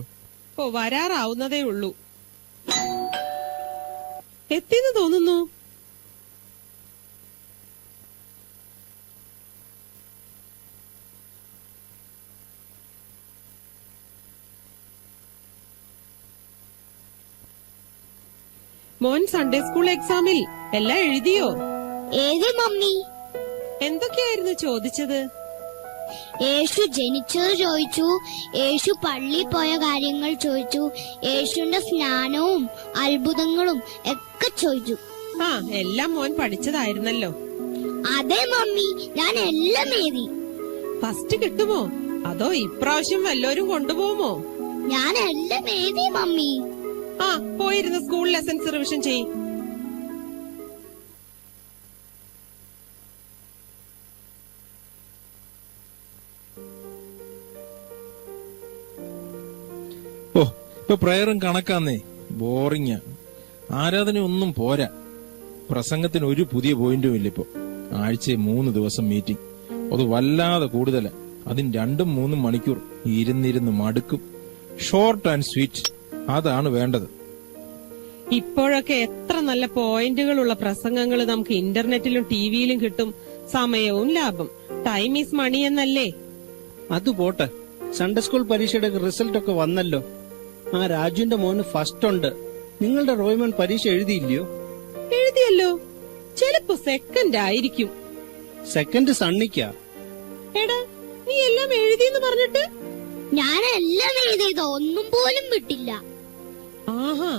ഓ, വരാറാവുന്നതേ ഉള്ളൂ. എത്തിന്ന് തോന്നുന്നു. മോൻ സൺഡേ സ്കൂൾ എക്സാമിൽ എല്ലാം എഴുതിയോ? ഏത് മമ്മി? എന്തൊക്കെയായിരുന്നു ചോദിച്ചത്? യേശു ജനിച്ചത് ചോദിച്ചു, യേശു പള്ളിയിൽ പോയ കാര്യങ്ങൾ ചോദിച്ചു, യേശുവിന്റെ സ്നാനവും അത്ഭുതങ്ങളും ഒക്കെ ചോദിച്ചു. എല്ലാം മോൻ പഠിച്ചതായിരുന്നല്ലോ. അതെ മമ്മി, ഞാൻ എല്ലാം എഴുതി. ഫസ്റ്റ് കിട്ടുമോ അതോ ഇപ്രാവശ്യം വല്ലോരും കൊണ്ടുപോകുമോ? ഞാൻ എല്ലാം എഴുതി മമ്മി. ആ, പോയിരുന്ന സ്കൂൾ ലെസൺസ് റിവിഷൻ ചെയ്. ഓ, ഇപ്പൊ പ്രയറും കണക്കാന്നേ. ബോറിങ്ങാ. ആരാധന ഒന്നും പോരാ. പ്രസംഗത്തിന് ഒരു പുതിയ പോയിന്റും ഇല്ല ഇപ്പൊ. ആഴ്ചയിൽ 3 ദിവസം മീറ്റിംഗ്. അത് വല്ലാതെ കൂടുതലാ. അതിന് 2-3 മണിക്കൂർ ഇരുന്നിരുന്ന് മടുക്കും. ഷോർട്ട് ആൻഡ് സ്വീറ്റ്, അതാണ് വേണ്ടത്. ഇപ്പോഴൊക്കെ എത്ര നല്ല പോയിന്റുകളുള്ള പ്രസംഗങ്ങൾ നമുക്ക് ഇന്റർനെറ്റിലും ടിവിയിലും കിട്ടും. സമയവും ലാഭം. ടൈം ഈസ് മണി എന്നല്ലേ? അത് പോട്ടെ, സൺഡേ സ്കൂൾ പരീക്ഷയുടെ റിസൾട്ട് ഒക്കെ വന്നല്ലോ. ആ രാജുവിന്റെ മോന് ഫസ്റ്റ് ഉണ്ട്. നിങ്ങളുടെ റോയ്മോൻ പരീക്ഷ എഴുതിയില്ലയോ? എഴുതിയല്ലോ. ചിലപ്പോ സെക്കൻഡ് ആയിരിക്കും. സെക്കൻഡ് സണ്ണിക്കാ. എടാ, നീ എല്ലാം എഴുതിയെന്ന് പറഞ്ഞിട്ട്? ഞാൻ എല്ലാം എഴുതിയത്, ഒന്നും പോലും വിട്ടില്ല. ആഹാ,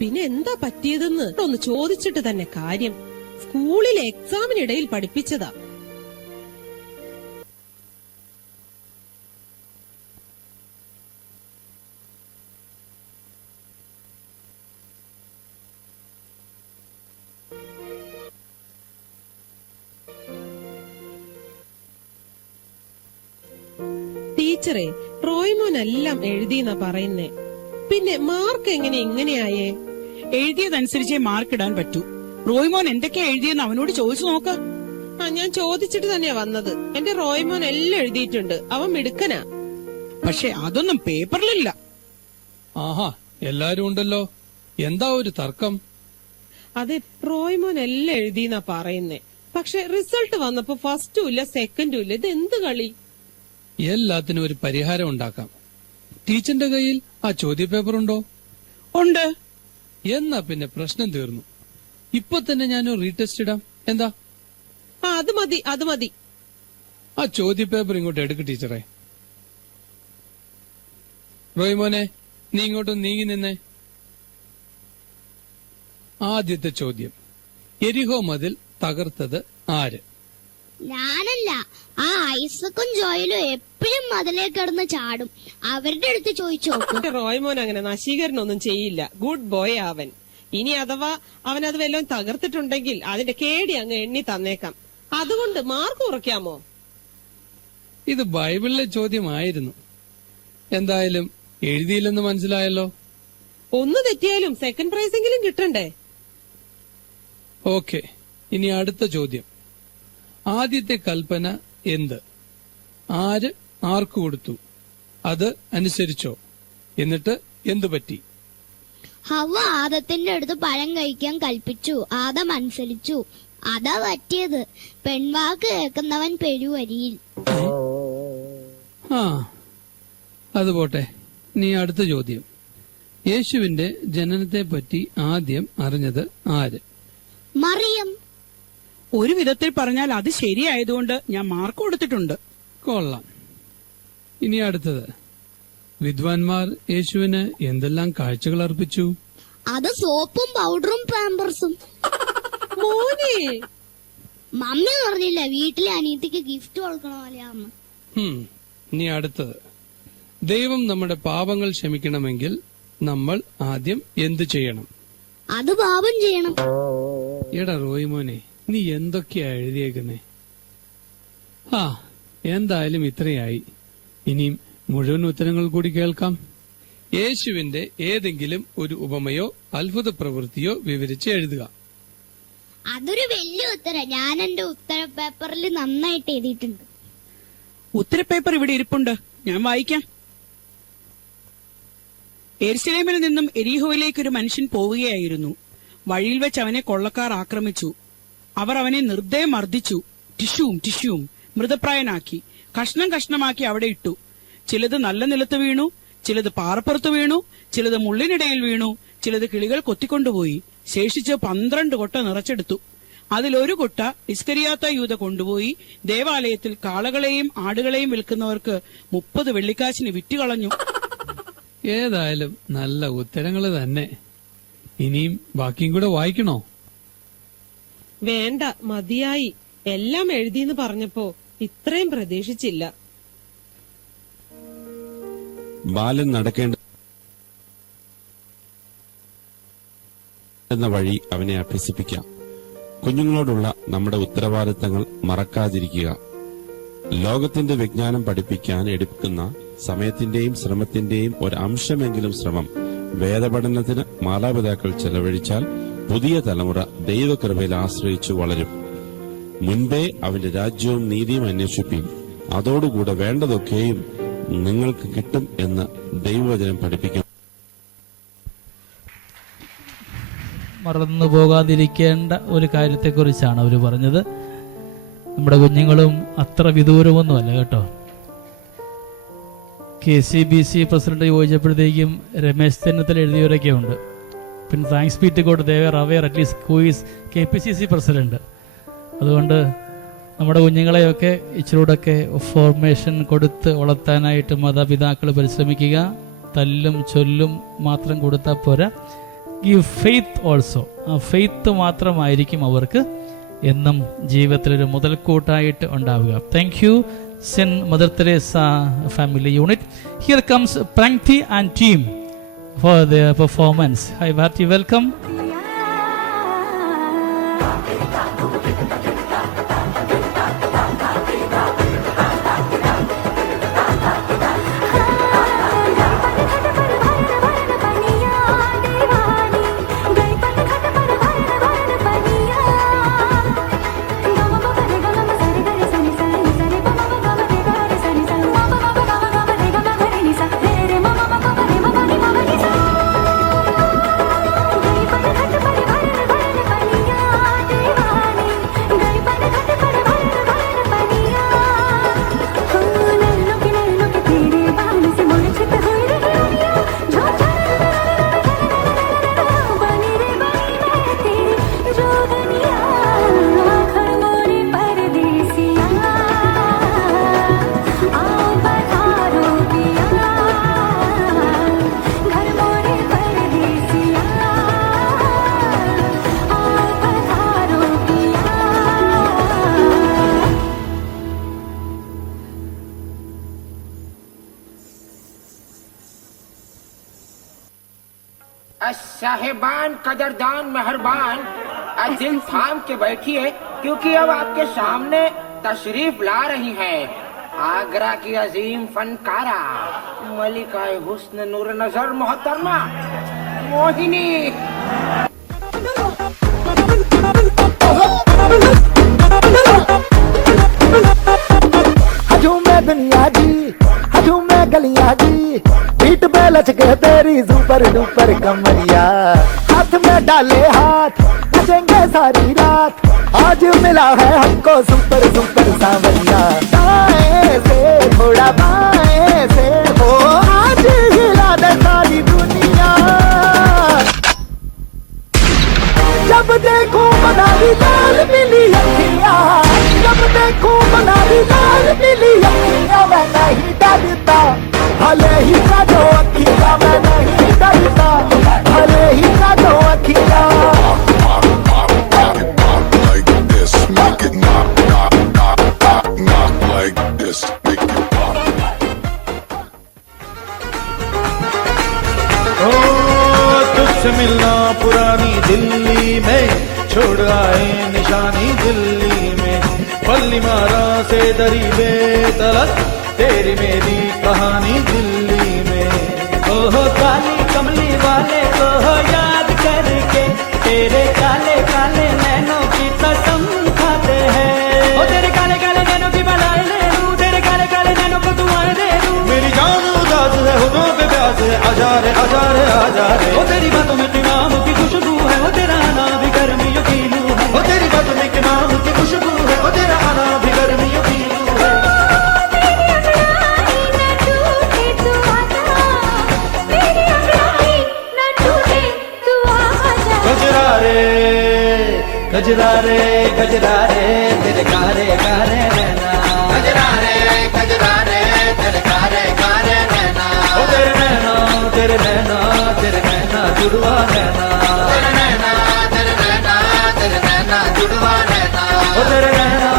പിന്നെ എന്താ പറ്റിയതെന്ന് ഒന്ന് ചോദിച്ചിട്ട് തന്നെ കാര്യം. സ്കൂളിലെ എക്സാമിനിടയിൽ പഠിപ്പിച്ചതാ. ടീച്ചറെ, റോയ്മോൻ എല്ലാം എഴുതിയെന്നാ പറയുന്നേ. പിന്നെ മാർക്ക് എങ്ങനെ ഇങ്ങനെയായേ? എഴുതിയതനുസരിച്ചേ മാർക്ക് ഇടാൻ പറ്റൂ. റോയ്മോൻ എന്തൊക്കെയാ എഴുതിയെന്ന് അവനോട് ചോദിച്ചു നോക്ക. ആ, ഞാൻ ചോദിച്ചിട്ട് തന്നെയാ വന്നത്. എന്റെ റോയ്മോൻ എല്ലാം എഴുതിയിട്ടുണ്ട്. അവൻ മിടുക്കനാ. പക്ഷെ അതൊന്നും പേപ്പറിലില്ല. ആഹാ, എല്ലാരും ഉണ്ടല്ലോ. എന്താ ഒരു തർക്കം? അതെ, റോയ്മോൻ എല്ലാം എഴുതിയെന്നാ പറയുന്നേ. പക്ഷെ റിസൾട്ട് വന്നപ്പോ ഫസ്റ്റും ഇല്ല സെക്കൻഡും ഇല്ല. ഇത് എന്ത് കളി? എല്ലാത്തിനും ഒരു പരിഹാരം ഉണ്ടാക്കാം. ടീച്ചറിന്റെ കയ്യിൽ ആ ചോദ്യപേപ്പർ ഉണ്ടോ? ഉണ്ട്. എന്നാ പിന്നെ പ്രശ്നം തീർന്നു. ഇപ്പൊ തന്നെ ഞാനൊരു റീടെസ്റ്റ് ഇടാം. എന്താ? അത് മതി, അത് മതി. ആ ചോദ്യപേപ്പർ ഇങ്ങോട്ട് എടുക്ക് ടീച്ചറെ. റോയ്മോനെ, നീ ഇങ്ങോട്ട് നീങ്ങി നിന്നേ. ആദ്യത്തെ ചോദ്യം, എരിഹോ മതിൽ തകർത്തത് ആര്? ഞാനല്ല. ആ ഐസക്കും ജോയിലും എപ്പോഴും മതിലേ കിടന്ന് ചാടും. അവരുടെ അടുത്ത് ചോദിച്ചു നോക്കും. റോയ്മോൻ അങ്ങനെ നശീകരണമൊന്നും ചെയ്യില്ല. ഗുഡ് ബോയ് അവൻ. ഇനി അഥവാ അവൻ അത് വല്ലതും തകർത്തിട്ടുണ്ടെങ്കിൽ അതിന്റെ കേടി അങ്ങ് എണ്ണി തന്നേക്കാം. അതുകൊണ്ട് മാർക്ക് കുറയ്ക്കാമോ? ഇത് ബൈബിളിലെ ചോദ്യമായിരുന്നു. എന്തായാലും എഴുതിയില്ലെന്ന് മനസ്സിലായല്ലോ. ഒന്ന് തെറ്റിയാലും സെക്കൻഡ് പ്രൈസെങ്കിലും കിട്ടണ്ടേ? ഓക്കെ, ഇനി അടുത്ത ചോദ്യം. ആദ്യത്തെ കൽപ്പന എന്ത്? ആര് ആർക്ക് കൊടുത്തു? അത് അനുസരിച്ചോ? എന്നിട്ട് എന്തു പറ്റി? ഹവ്വ ആദത്തിന്റെ അടുത്ത് പഴം കഴിക്കാൻ കൽപ്പിച്ചു. ആദം അനുസരിച്ചു. അതാ പറ്റിയത്. പെൺവാക്ക് കേൾക്കുന്നവൻ പെരുവരിയിൽ. ആ, അത് പോട്ടെ. ഇനി അടുത്ത ചോദ്യം. യേശുവിന്റെ ജനനത്തെ പറ്റി ആദ്യം അറിഞ്ഞത് ആര്? മറിയം. ഒരു വിധത്തിൽ പറഞ്ഞാൽ അത് ശരിയായതുകൊണ്ട് ഞാൻ മാർക്ക് കൊടുത്തിട്ടുണ്ട്. കൊള്ളാം. ഇനി അടുത്തത്. വിദ്വാൻമാർ യേശുവിന് എന്തെല്ലാം കാഴ്ചകൾ അർപ്പിച്ചു? അത് സോപ്പും പൗഡറും പാമ്പേഴ്സും. മോനെ, മമ്മി പറഞ്ഞില്ല വീട്ടിലെ അനിയത്തിക്ക് ഗിഫ്റ്റ് കൊടുക്കണ പോലെയാന്ന്. ഇനി അടുത്തത്. ദൈവം നമ്മുടെ പാപങ്ങൾ ക്ഷമിക്കണമെങ്കിൽ നമ്മൾ ആദ്യം എന്ത് ചെയ്യണം? അത് പാപം ചെയ്യണം. എടാ റോയ്മോനെ, നീ എന്തൊക്കെയാ എഴുതിയേക്കുന്നേ? ആ, എന്തായാലും ഇത്രയായി. ഇനിയും മുഴുവൻ ഉത്തരങ്ങൾ കൂടി കേൾക്കാം. യേശുവിന്റെ ഏതെങ്കിലും ഒരു ഉപമയോ അത്ഭുത പ്രവൃത്തിയോ വിവരിച്ച് എഴുതുക. അതൊരു വലിയ ഉത്തരം. ഞാൻ എന്റെ ഉത്തര പേപ്പറിൽ നന്നായിട്ട് എഴുതിയിട്ടുണ്ട്. ഉത്തരപേപ്പർ ഇവിടെ ഇരിപ്പുണ്ട്, ഞാൻ വായിക്കാം. യെരുശലേമിൽ നിന്നും എരീഹോയിലേക്ക് ഒരു മനുഷ്യൻ പോവുകയായിരുന്നു. വഴിയിൽ വെച്ച് അവനെ കൊള്ളക്കാർ ആക്രമിച്ചു. അവർ അവനെ നിർദ്ദയം മർദ്ദിച്ചു. ടിഷ്യൂവും മൃതപ്രായനാക്കി കഷ്ണം കഷ്ണമാക്കി അവിടെ ഇട്ടു. ചിലത് നല്ല നിലത്ത് വീണു, ചിലത് പാറപ്പുറത്ത് വീണു, ചിലത് മുള്ളിനിടയിൽ വീണു, ചിലത് കിളികൾ കൊത്തിക്കൊണ്ടുപോയി. ശേഷിച്ച് 12 കൊട്ട നിറച്ചെടുത്തു. അതിലൊരു കൊട്ട ഇസ്കരിയാത്ത യൂദ കൊണ്ടുപോയി ദേവാലയത്തിൽ കാളകളെയും ആടുകളെയും വിൽക്കുന്നവർക്ക് 30 വെള്ളിക്കാശിന് വിറ്റുകളഞ്ഞു. ഏതായാലും നല്ല ഉത്തരങ്ങൾ തന്നെ. ഇനിയും ബാക്കിയും കൂടെ വായിക്കണോ? വേണ്ട, മതിയായി. എല്ലാം എഴുതിന്ന് പറഞ്ഞപ്പോ ഇത്രയും പ്രതീക്ഷിച്ചില്ല. ബാലൻ നടക്കേണ്ട വഴി അവനെ അഭ്യസിപ്പിക്കാം. കുഞ്ഞുങ്ങളോടുള്ള നമ്മുടെ ഉത്തരവാദിത്തങ്ങൾ മറക്കാതിരിക്കുക. ലോകത്തിന്റെ വിജ്ഞാനം പഠിപ്പിക്കാൻ എടുക്കുന്ന സമയത്തിന്റെയും ശ്രമത്തിന്റെയും ഒരു അംശമെങ്കിലും ശ്രമം വേദപഠനത്തിന് മാതാപിതാക്കൾ ചെലവഴിച്ചാൽ പുതിയ തലമുറ ദൈവകൃപയിൽ ആശ്രയിച്ചു വളരും. മുൻപേ അവന്റെ രാജ്യവും നീതിയും അന്വേഷിപ്പിക്കും, അതോടുകൂടെ വേണ്ടതൊക്കെയും നിങ്ങൾക്ക് കിട്ടും എന്ന് ദൈവവചനം പഠിപ്പിക്കും. മറന്നു പോകാതിരിക്കേണ്ട ഒരു കാര്യത്തെക്കുറിച്ചാണ് അവർ പറഞ്ഞത്. നമ്മുടെ കുഞ്ഞുങ്ങളും അത്ര വിദൂരമൊന്നുമല്ല കേട്ടോ. KCBC പ്രസിഡന്റ് ചോദിച്ചപ്പോഴത്തേക്കും രമേശ് ചെന്നിത്തല എഴുതിയവരൊക്കെ ഉണ്ട്. പിന്നെ thanks be to God, they are aware at least who is KPCC president. അതുകൊണ്ട് നമ്മുടെ കുഞ്ഞുങ്ങളെയൊക്കെ ഇച്ചിരൂടെയൊക്കെ ഫോർമേഷൻ കൊടുത്ത് വളർത്താനായിട്ട് മാതാപിതാക്കൾ പരിശ്രമിക്കുക. തല്ലും ചൊല്ലും മാത്രം കൊടുത്താൽ പോരാ, ഗീവ് ഫെയ്ത്ത് ഓൾസോ. ആ ഫെയ്ത്ത് മാത്രമായിരിക്കും അവർക്ക് എന്നും ജീവിതത്തിലൊരു മുതൽക്കൂട്ടായിട്ട് ഉണ്ടാവുക. Thank you saint mother Teresa family unit. Here comes Prangthi and team for the performance. High hearty welcome. साहेबान, कदरदान, मेहरबान, दिल थाम के बैठिए, क्योंकि अब आपके सामने तशरीफ ला रही हैं आगरा की अजीम फनकारा मलिका हुस्न नूर नजर मोहतरमा मोहिनी। हजू में दुनिया जी, हजू में गलियां जी, पीठ पे लचके तेरी सुपर डुपर कमरिया, हाथ में डाले हाथ नचेंगे सारी रात, आज मिला है हमको सुपर सुपर सांवरिया। दाएं से थोड़ा बाएं से हो, आज हिला दे सारी दुनिया। जब देखूं बनाली लाल मिली अखियां, जब देखूं बनाली लाल मिली अखियां, मैं नहीं डरता भले ही का दो अखियां, मैं नहीं डरता भले ही का दो अखियां। तुझसे मिलना पुरानी दिल्ली में, छोड़ आए निशानी दिल्ली में, पल्ली मारा से दरी बेतलक, तेरी मेरी कहानी दिल्ली में। ओहो काली कमली वाले को हो याद करके, तेरे काले काले नैनों की कसम खाते हैं। ओ तेरे काले काले नैनों की बलाई ले लूं, तेरे काले काले नैनों को दुआएं दे दूं। मेरी जान उदास है, होठों पे प्यास है, आजा रे आजा रे आजा रे। ओ तेरी बातों में इमाम की खुशबू है, वो तेरा आना भी गर्मियों की लू है। ओ तेरी बातों में इमाम की खुशबू है, ओ तेरा आना भी गर्मियों की लू है। गजरा रे गजरा रे गजरा रे तेरे कारे कारे नैना, गजरा रे तेरे कारे कारे नैना, ओ तेरे नैना तेरे नैना तेरे नैना जुड़वा नैना, तेरे नैना तेरे नैना तेरे नैना जुड़वा नैना, ओ तेरे नैना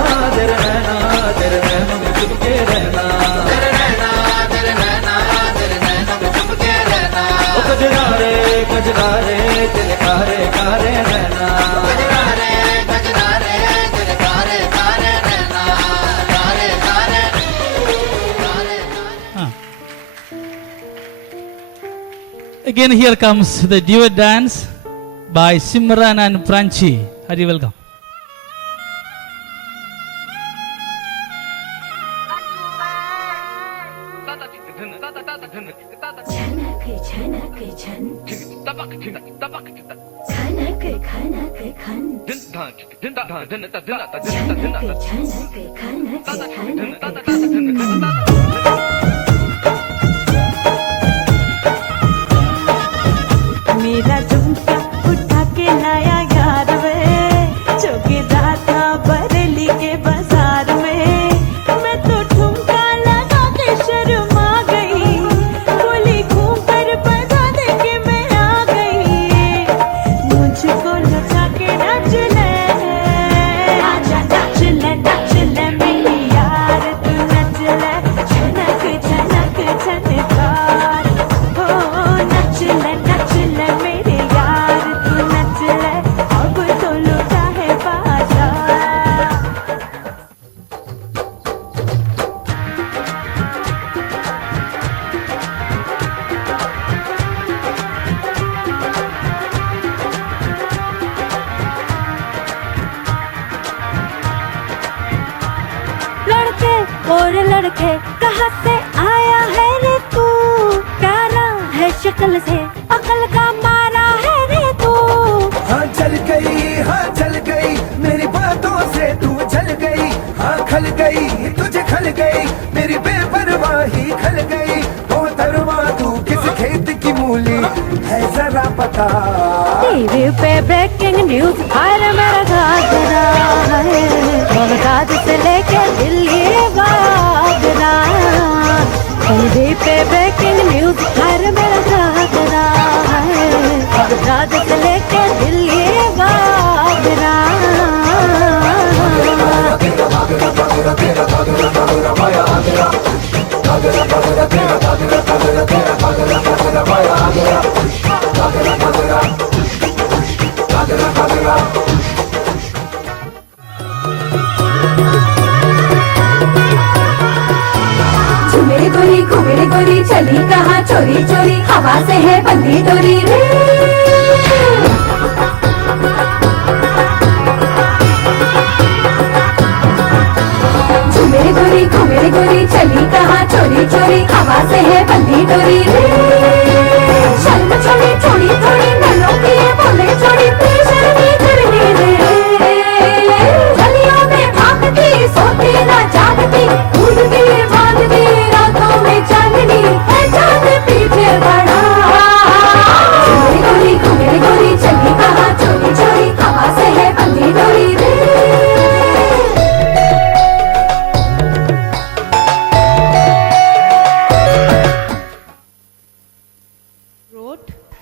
Again, here comes the duet dance by Simran and Pranchi. Hari, welcome. मेरा झुमका उठा के लाया यार वे चौकीदार था बरेली के बाजार में मैं तो ठुमका लगा के शर्मा गई बोली घूम कर बजा दे के मैं आ गई मुझको लगा के नाच ले आजा नाच ले मेरी यार तू नाच ले झनक झनक झनकार हो नाच ले मेरे यार तू नच ले अब तो लुटा है बाजार लड़के और लड़के कहाँ से आया है रे तू प्यारा है शक्ल से अकल का मारा है रे तू हाँ चल गई मेरी बातों से तू जल गई हाँ खल गई तुझे खल गई मेरी बेपरवाही खल गई मोहतरमा तू किस खेत की मूली है जरा पता टीवी पे ब्रेकिंग न्यूज हर मेरा घाघरा है बगदाद से लेके दिल्ली बागरा टीवी पे ब्रेकिंग न्यूज हर मेरा घाघरा है बगदाद से लेके दिल्ली बागरा झुमेरी गोरी चली कहाँ चोरी चोरी हवा से है बंदी डोरी रे झुमेरी गोरी चली कहाँ चोरी चोरी हवा से है बंदी डोरी रे शर्म छोड़ी छोड़ी थोड़ी नलों की ये बोले छोड़ी बेशर्मी करने रे गलियों में भागती सोती ना जागती उड़ती भागती रातों में चांदनी है चांद पीछे बड़ा गोरी चली कहाँ चोरी चोरी हवा से है बंदी डोरी रे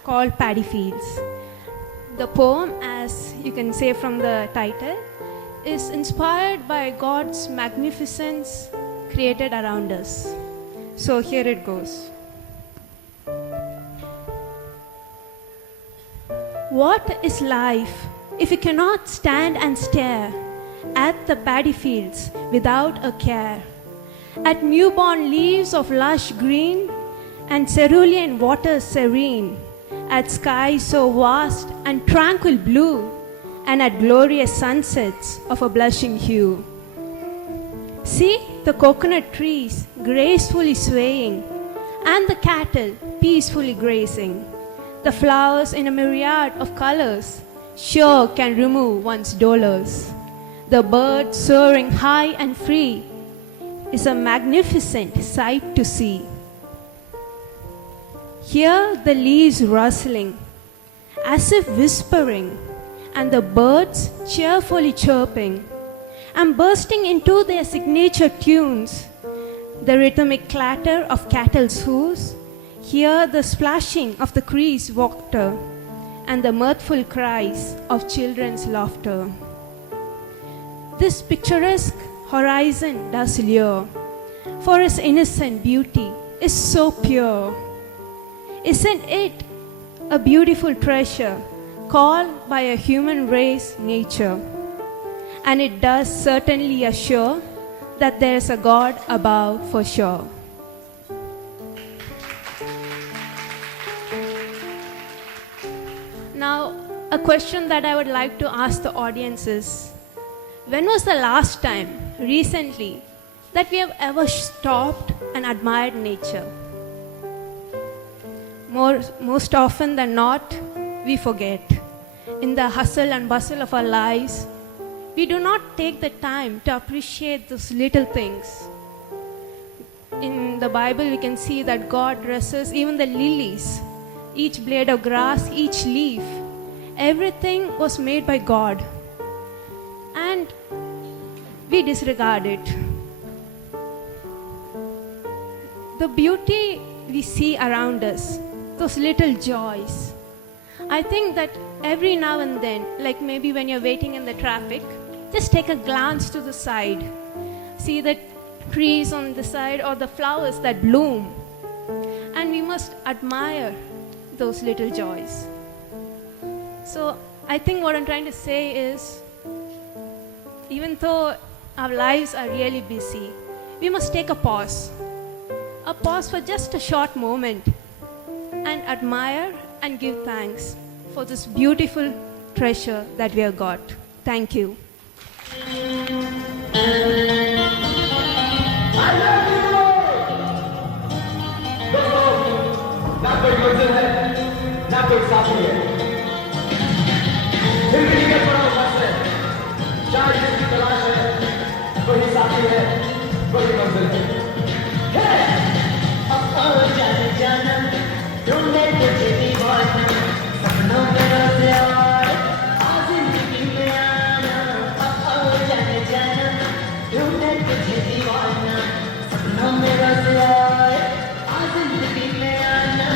called Paddy Fields. The poem, as you can say from the title, is inspired by God's magnificence created around us. So here it goes. What is life if you cannot stand and stare at the paddy fields without a care, at newborn leaves of lush green and cerulean waters serene, at skies so vast and tranquil blue, and at glorious sunsets of a blushing hue? See the coconut trees gracefully swaying, and the cattle peacefully grazing. The flowers in a myriad of colors sure can remove one's dolours. The birds soaring high and free is a magnificent sight to see. Hear the leaves rustling, as if whispering, and the birds cheerfully chirping, and bursting into their signature tunes, the rhythmic clatter of cattle's hooves, hear the splashing of the creek's water, and the mirthful cries of children's laughter. This picturesque horizon does lure, for its innocent beauty is so pure. Isn't it a beautiful treasure called by a human race nature? And it does certainly assure that there is a God above for sure. Now, a question that I would like to ask the audience is, when was the last time, recently, that we have ever stopped and admired nature? Most often than not, we forget. In the hustle and bustle of our lives, we do not take the time to appreciate those little things. In the Bible, we can see that God dresses even the lilies, each blade of grass, each leaf. Everything was made by God, and we disregard it. The beauty we see around us, those little joys. I think that every now and then, like maybe when you're waiting in the traffic, just take a glance to the side. See the trees on the side or the flowers that bloom. And we must admire those little joys. So I think what I'm trying to say is, even though our lives are really busy, we must take a pause for just a short moment and admire and give thanks for this beautiful treasure that we have got. Thank you. ना कोई मंजिल है, ना कोई साथी है, फिर भी निकल पड़ो घर से, चाहे जिसकी तलाश है, वही साथी है, वही मंजिल है। अब आओ जाने जाना, ढूंढे तुझे दीवाना, सपनों में रोज़ आए, आज जिंदगी में आना। अब आओ जाने जाना, ढूंढे तुझे दीवाना, सपनों में रोज़ आए, आज जिंदगी में आना।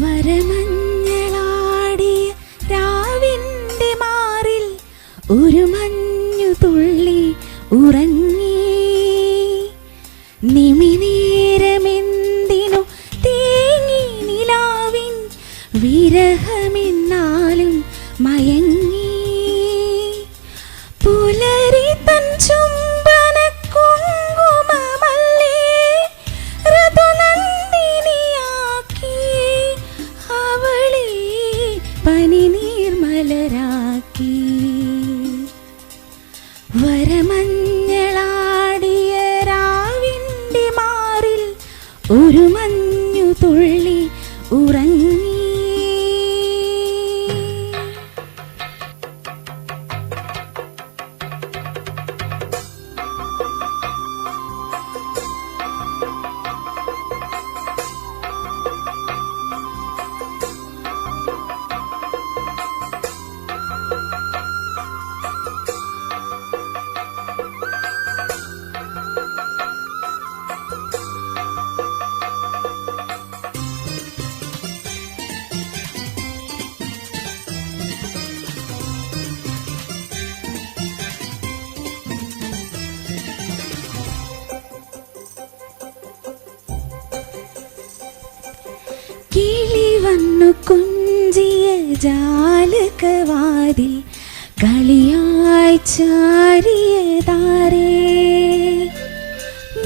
വരമഞ്ഞളാടിയ രാവിന്റെ മാറിൽ ഒരു മഞ്ഞു തുള്ളി ഉറങ്ങി. നിമിനേരമെന്തിനു തേങ്ങി നിലാവിൻ വിരഹമെന്നാലും മയങ്ങി. പുലരി തൻ ചുംബന കുങ്കുമമല്ലേ ഋതുനന്ദിനിയാക്കി, അവളെ പനിനീർമലരാക്കി. വരമഞ്ഞളാടിയ രാവിന്റെ മാറിൽ ഒരു മഞ്ഞു തുള്ളി ഉറങ്ങി. കിളി വന്നു കുഞ്ചിയ ജാലകവാതിൽ കളിയായി ചാരിയതാരേ.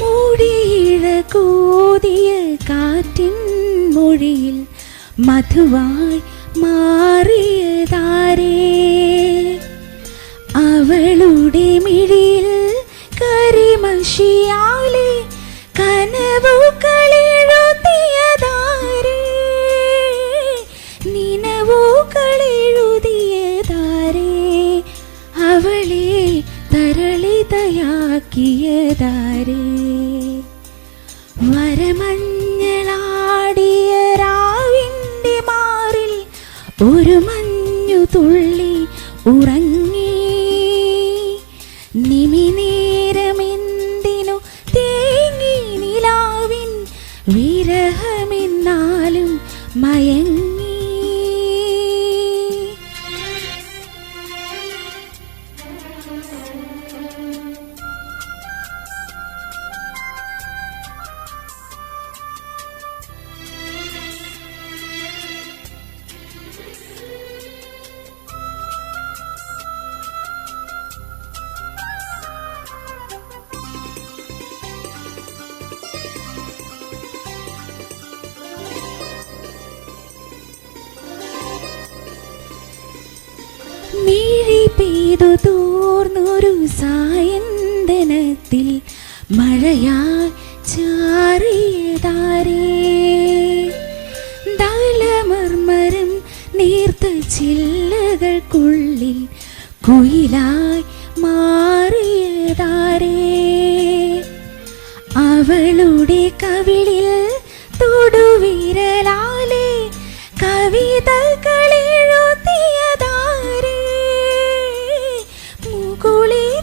മൂടിയിഴ കൂതിയ കാറ്റിൻ മൊഴിയിൽ മധുവായി മാറിയതാരേ. അവളുടെ മിഴിയിൽ കരിമഷിയാലെ കനവുകളെഴുതിയതാരേ, നിനവുകളെഴുതിയതാരേ, അവളെ തരളിതയാക്കിയതാരേ. വരമഞ്ഞളാടിയ രാവിന്റെ മാറിൽ ഒരു മഞ്ഞു തുള്ളി ഉറങ്ങി. നിമിനേരമെന്തിനു തേങ്ങി നിലാവിൻ വിരഹമെന്നാലും മയങ്ങി. മിഴി പെയ്തു തോർന്നൊരു സായന്തനത്തിൽ മഴയായി ചാറിയതാരേ. ദാലമർമരം നീർത്ത ചില്ലകൾക്കുള്ളിൽ കുയിലായി മാറിയതാരേ. അവളുടെ കവിളിൽ തൊടുവിരലാലെ കവിതകളെഴുതിയതാരേ, മുകുളിതയാക്കിയതാരേ,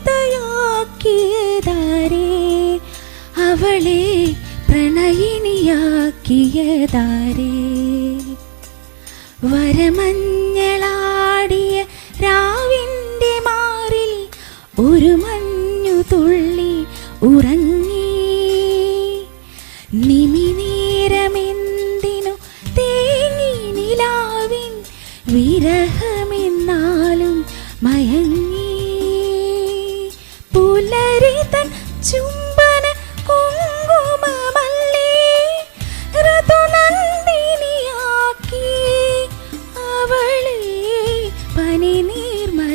അവളെ പ്രണയിനിയാക്കിയതാരേ. വരമഞ്ഞളാടിയ രാവിന്റെ മാറിൽ ഒരു മഞ്ഞു തുള്ളി ഉറങ്ങി. നിമിനേരമെന്തിനു തേങ്ങി നിലാവിൻ വിരഹമെന്നാലും മയങ്ങി. പുലരി തൻ ചുംബന കുങ്കുമമല്ലേ ഋതുനന്ദിനിയാക്കി, അവളെ പനിനീർമലരാക്കി.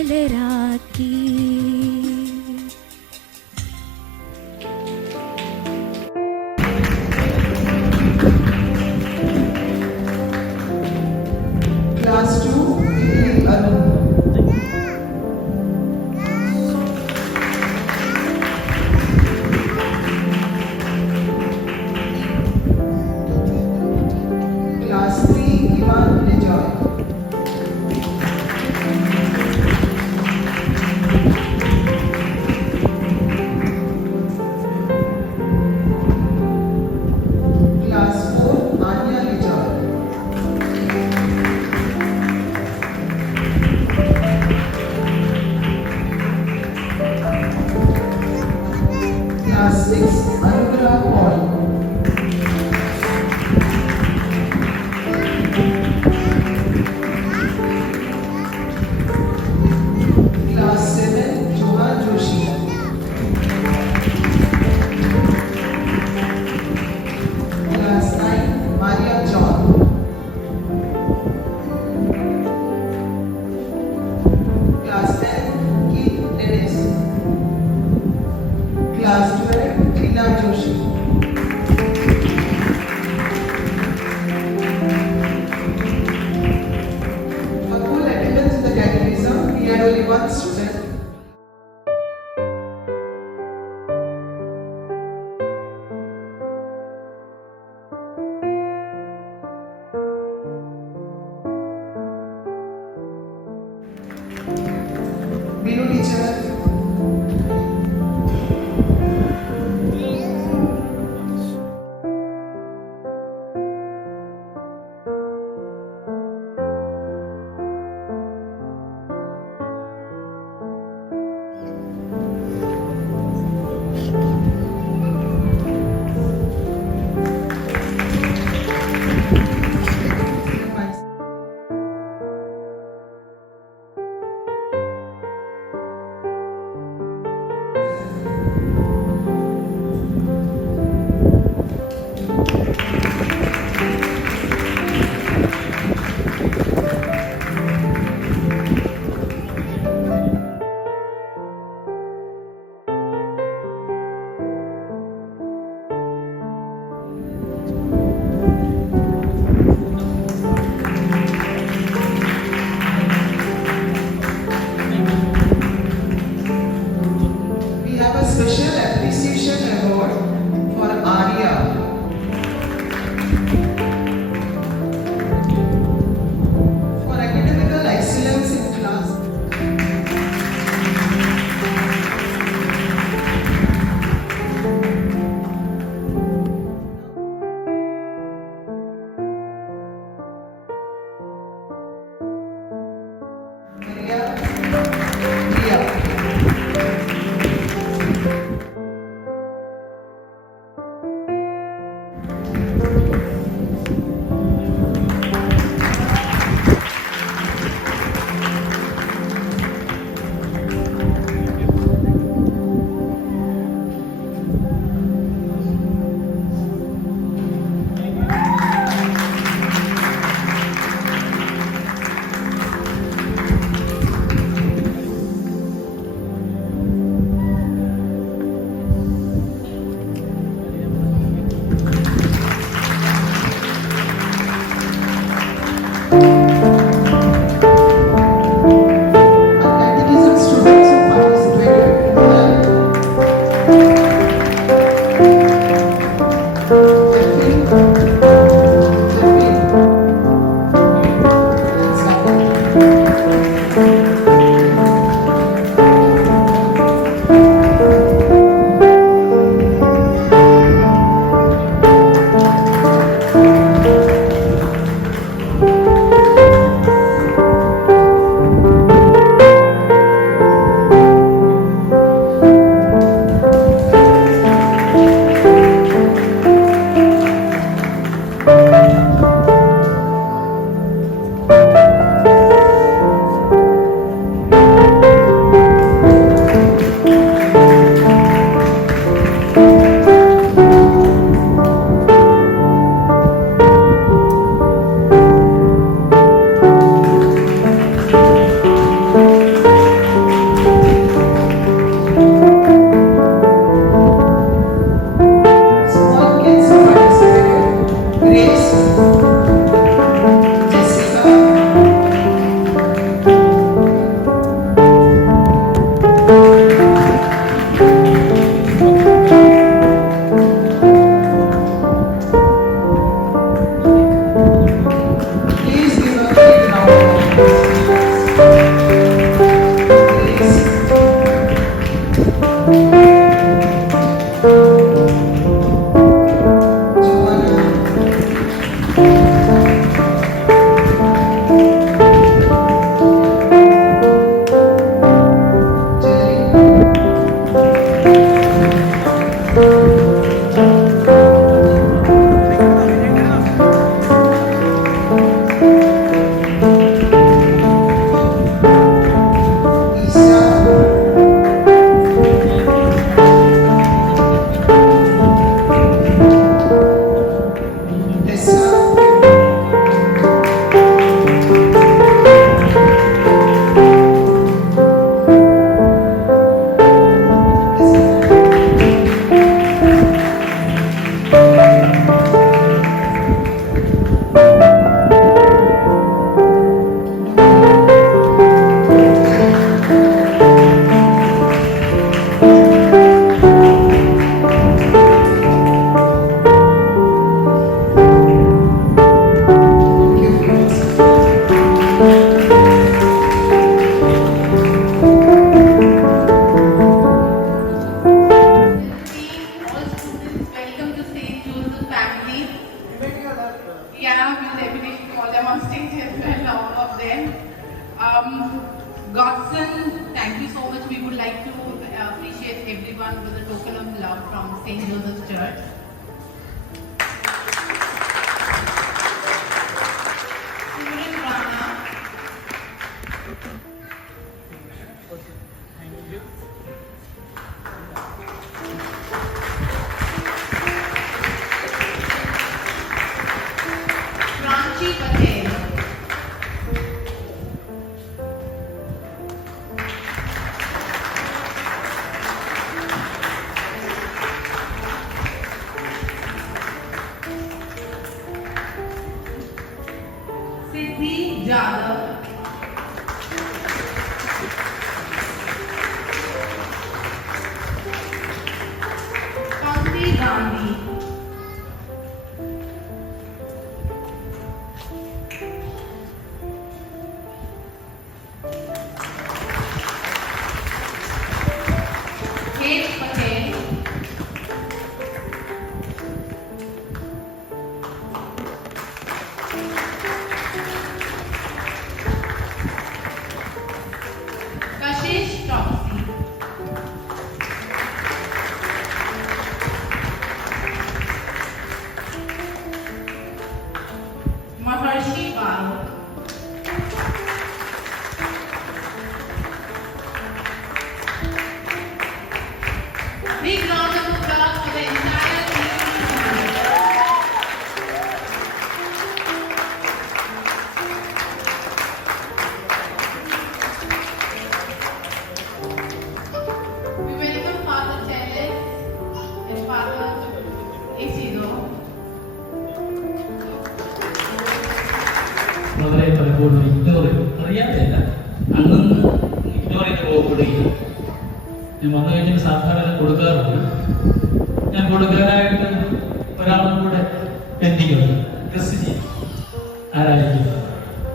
will definitely call them on stage as well, all of them. Godson, thank you so much. We would like to appreciate everyone with a token of love from St. Joseph's Church. Suren Rana. Ranchi Patel. Siddhi Jadhav. Kanti Gandhi. Kate Patel. Kashish Topsy. Maharshi Baru. Big round of applause for the entire team. We welcome Father Charles and Father Isidro. വളരെ പലപ്പോഴും ignore അറിയാത്തല്ല അന്നൊന്ന് ignore ചെയ്ത് പോകപ്പെടുകയും ഞാൻ വന്നു കഴിഞ്ഞാൽ സാധാരണ കൊടുക്കാറുണ്ട്. ഞാൻ കൊടുക്കാനായിട്ട് ഒരാളും കൂടെ പെൻഡിങ്ങുണ്ട്. ഗസ് ചെയ്യും ആരായിരിക്കും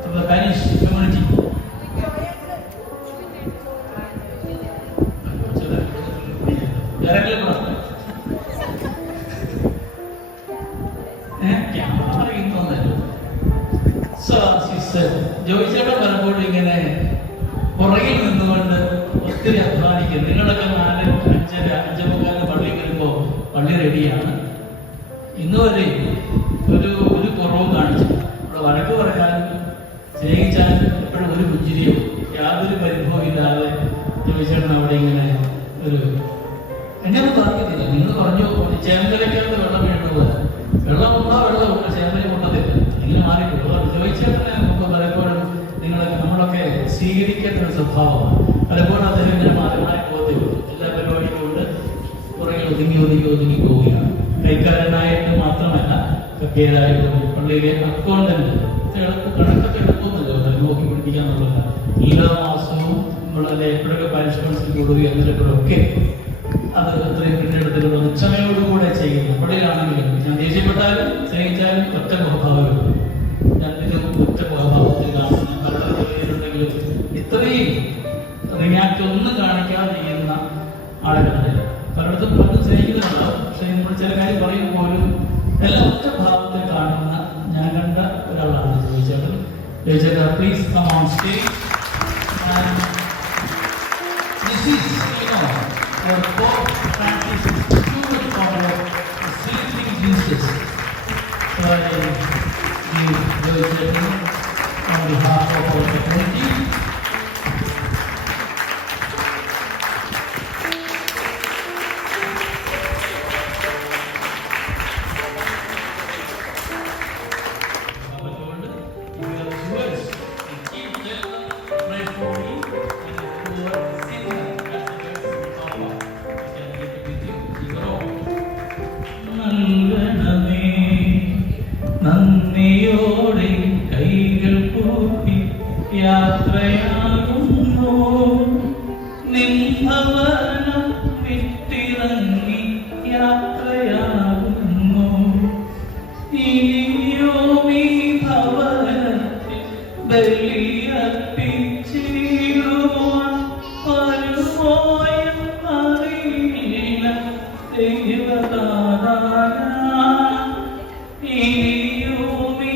സ്പാനിഷ് കമ്മ്യൂണിറ്റി ജോയിച്ചേട്ടൻ പലപ്പോഴും ഇങ്ങനെ പുറകിൽ നിന്നുകൊണ്ട് ഒത്തിരി അധ്വാനിക്കും. നിങ്ങളൊക്കെ 4:05 പള്ളിയിൽ വരുമ്പോൾ പള്ളി റെഡിയാണ്. ഇന്ന് വരെ ഒരു കുറവും കാണിച്ചു ഇവിടെ വഴക്ക് പറയാനും സ്നേഹിച്ചാലും എപ്പോഴും ഒരു പുഞ്ചിരിയോ യാതൊരു പരിഭവം ഇല്ലാതെ ജോയിച്ചേട്ടൻ അവിടെ ഇങ്ങനെ ഒരു എന്നെ പറഞ്ഞിട്ടില്ല. നിങ്ങൾ പറഞ്ഞു ചേമ്പലക്കകത്ത് വെള്ളം വീഴുന്നത് വെള്ളം ഉണ്ടോ വെള്ളമുണ്ടോ ചേമ്പല കൊണ്ടതില്ല ഇങ്ങനെ മാറിപ്പോകും. ജോയിച്ചേട്ടനെ നമുക്ക് പലപ്പോഴും നമ്മളൊക്കെ സ്വീകരിക്കേണ്ട ഒരു സ്വഭാവമാണ്. പലപ്പോഴും അദ്ദേഹം ഇങ്ങനെ മാറി പോകത്തേ ഉള്ളൂ. എല്ലാ പരിപാടികളും കൊണ്ട് പുറകെ ഒതുങ്ങി പോവുകയാണ്. കൈക്കാരനായിട്ട് മാത്രമല്ല കക്കേരായിട്ടും പള്ളിയിലെ അക്കൗണ്ടന്റ് കണക്കൊക്കെ എടുക്കുന്നില്ല നോക്കി പിടിപ്പിക്കാന്നുള്ളതല്ല. എല്ലാ മാസവും നമ്മളെ എപ്പോഴൊക്കെ പാരിഷ്മെന്റ്സ് കൂടുകയും എന്നിട്ടൊക്കെ അത് അത്രയും പിന്നെടുത്തിട്ടുള്ള ഉച്ചമയോടുകൂടെ ചെയ്യുന്നു. പള്ളിയിലാണെങ്കിലും ഞാൻ ദേഷ്യപ്പെട്ടാലും സ്നേഹിച്ചാലും ഒറ്റ മുഖഭാവം ഞാൻ ഒറ്റ മുഖഭാവത്തിൽ കാണുന്നു. പലരുടെ പേരുണ്ടെങ്കിലും ഇത്രയും റിയാക്ട് ഒന്നും കാണിക്കാതെ ചെയ്യുന്ന ആളുകളുണ്ട്. പലയിടത്തും പലതും സ്നേഹിക്കുന്നുണ്ടാവും. പക്ഷെ നമ്മൾ ചില കാര്യം പറയുമ്പോൾ പോലും എല്ലാം ഒറ്റ ഭാവത്തിൽ കാണുന്ന ഞാൻ കണ്ട ഒരാളാണ് ചോദിച്ചേട്ടൻ. ചോദിച്ചേട്ടാ please come on stage. This is, our Pope Francis is too much popular for sleeping Jesus. So I give Joyce on behalf of our community. നന്ദിയോടെ കൈകൾ കൂപ്പി യാത്രയാകുന്നു. നിൻഭവനം വിട്ടിറങ്ങി യാത്രയാകുന്നു. ഇനിയോ ഈ ഭവനത്തിൽ ബലിയർപ്പിച്ചിടുവാൻ വരുമോയെന്നറിയില്ല ദൈവദാതായ. ഇനിയോ ഈ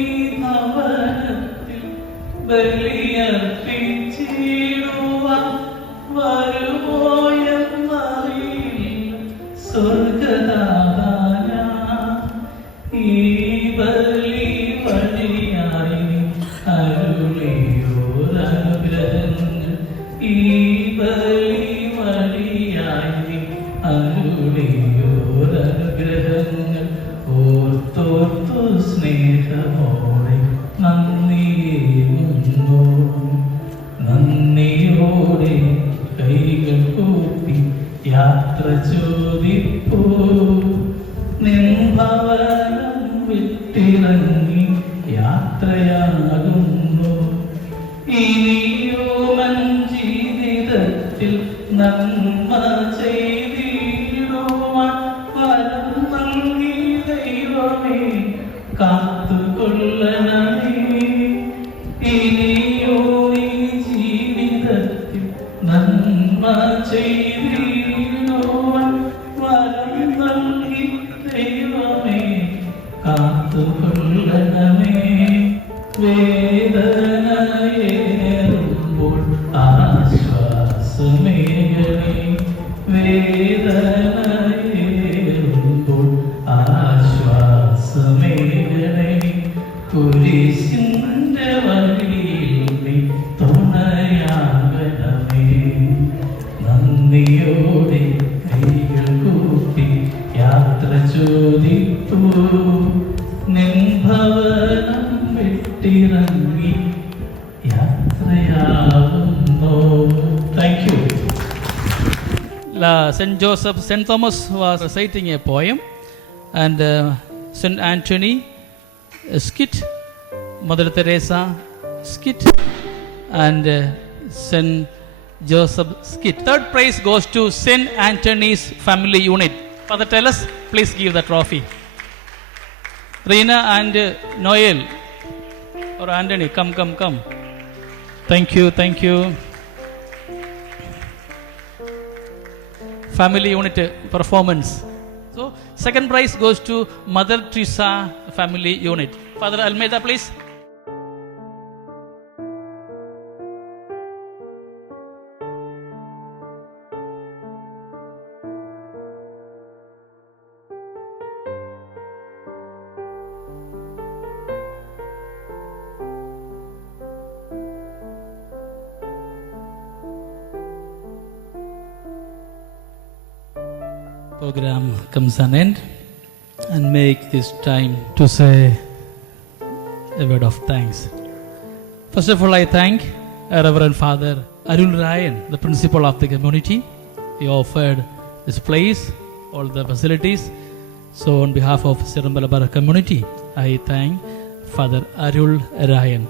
യാത്ര ചോദിപ്പൂ നിൻഭവനം വിട്ടിറങ്ങി യാത്രയാകുന്നു. ഇനിയോമൻ ജീവിതത്തിൽ നന്മ ചെയ്തിടുവാൻ വരം നൽകി ദൈവമേ കാത്തുകൊള്ളണമേ. ഇനിയോ ഈ ജീവിതത്തിൽ നന്മ ചെയ്തിടുവാൻ വരം നൽകി ദൈവമേ കാത്തുകൊള്ളണമേ. വേദനയേറുമ്പോൾ ആശ്വാസമേകണേ. വേദനയേറുമ്പോൾ ആശ്വാസമേകണേ. കുരിശിന്റെ വഴിയിൽ നീ തുണയാകണമേ. നന്ദിയോടെ കൈകൾ കൂപ്പി യാത്ര ചോദിപ്പൂ നിൻഭവനം വിട്ടിറങ്ങി യാത്രയാകുന്നു. Thank you. St. Joseph, St. Thomas was reciting a poem, and St. Anthony a skit, Mother Teresa skit, and St. Joseph skit. Third prize goes to St. Anthony's family unit. Father, tell us, please give the trophy. Reena and Noel or Anthony, come. Thank you. Family unit performance. So, second prize goes to Mother Teresa family unit. Father Almeida, please. Program comes an end, and make this time to say a word of thanks. First of all, I thank Reverend Father Arul Ryan, the principal of the community. He offered this place, all the facilities. So on behalf of Siram Malabar community, I thank Father Arul Ryan.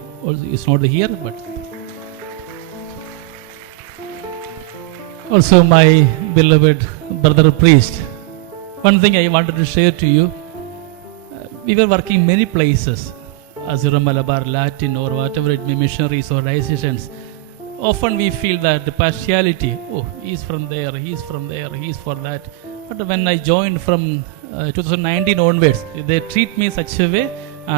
He's not here, but also my beloved brother priest. One thing I wanted to share to you, we were working many places, Azura Malabar, Latin, or whatever it may, missionaries or diocesans. Often we feel that the partiality, oh, he's from there, he's for that. But when I joined from 2019 onwards, they treat me such a way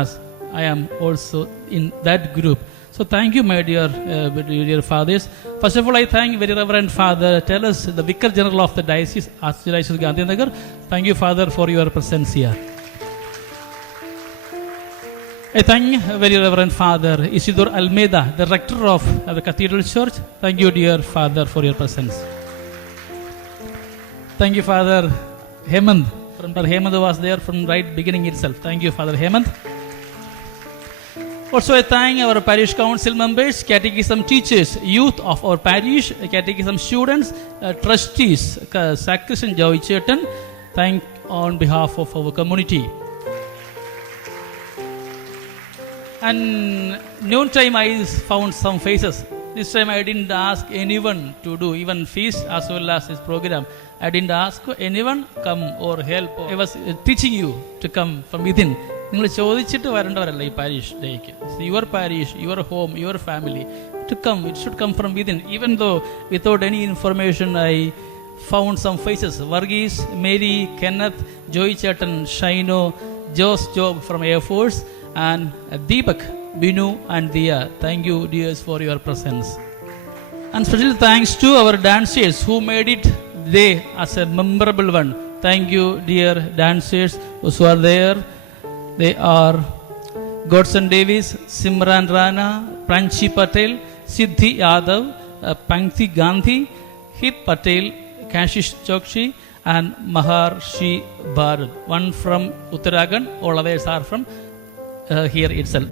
as I am also in that group. So thank you, my dear fathers. First of all, I thank very Reverend Father Tellus, the Vicar General of the Diocese, Archdiocese Gandhinagar. Thank you, Father, for your presence here. I thank very Reverend Father Isidore Almeida, the Rector of the Cathedral Church. Thank you, dear Father, for your presence. Thank you, Father Hemant. Father Hemant was there from right beginning itself. Thank you, Father Hemant. Also, I thank our parish council members, catechism teachers, youth of our parish, catechism students, trustees, Sacristan Joy Chetan. Thank on behalf of our community. And noontime I found some faces. This time I didn't ask anyone to do even feast as well as this program. I didn't ask anyone come or help. I was teaching you to come from within. നിങ്ങൾ ചോദിച്ചിട്ട് വരേണ്ടവരല്ല ഈ parish ഡേക്ക്. Your parish, your home, your family to come. It should come from within. Even though without any information I found some faces. Varghese, Mary, Kenneth, Joy Chatan, Shaino, Jos Job from Air Force, and Deepak, Binu and Dia. Thank you, dears, for your presence. And special thanks to our dancers who made it day as a memorable one. Thank you, dear dancers who are there. They are Godson Davis, Simran Rana, Pranchi Patel, Siddhi Yadav, Pankti Gandhi, Hit Patel, Kashish Chokshi, and Maharshi Bharat. One from Uttarakhand, all others are from here itself.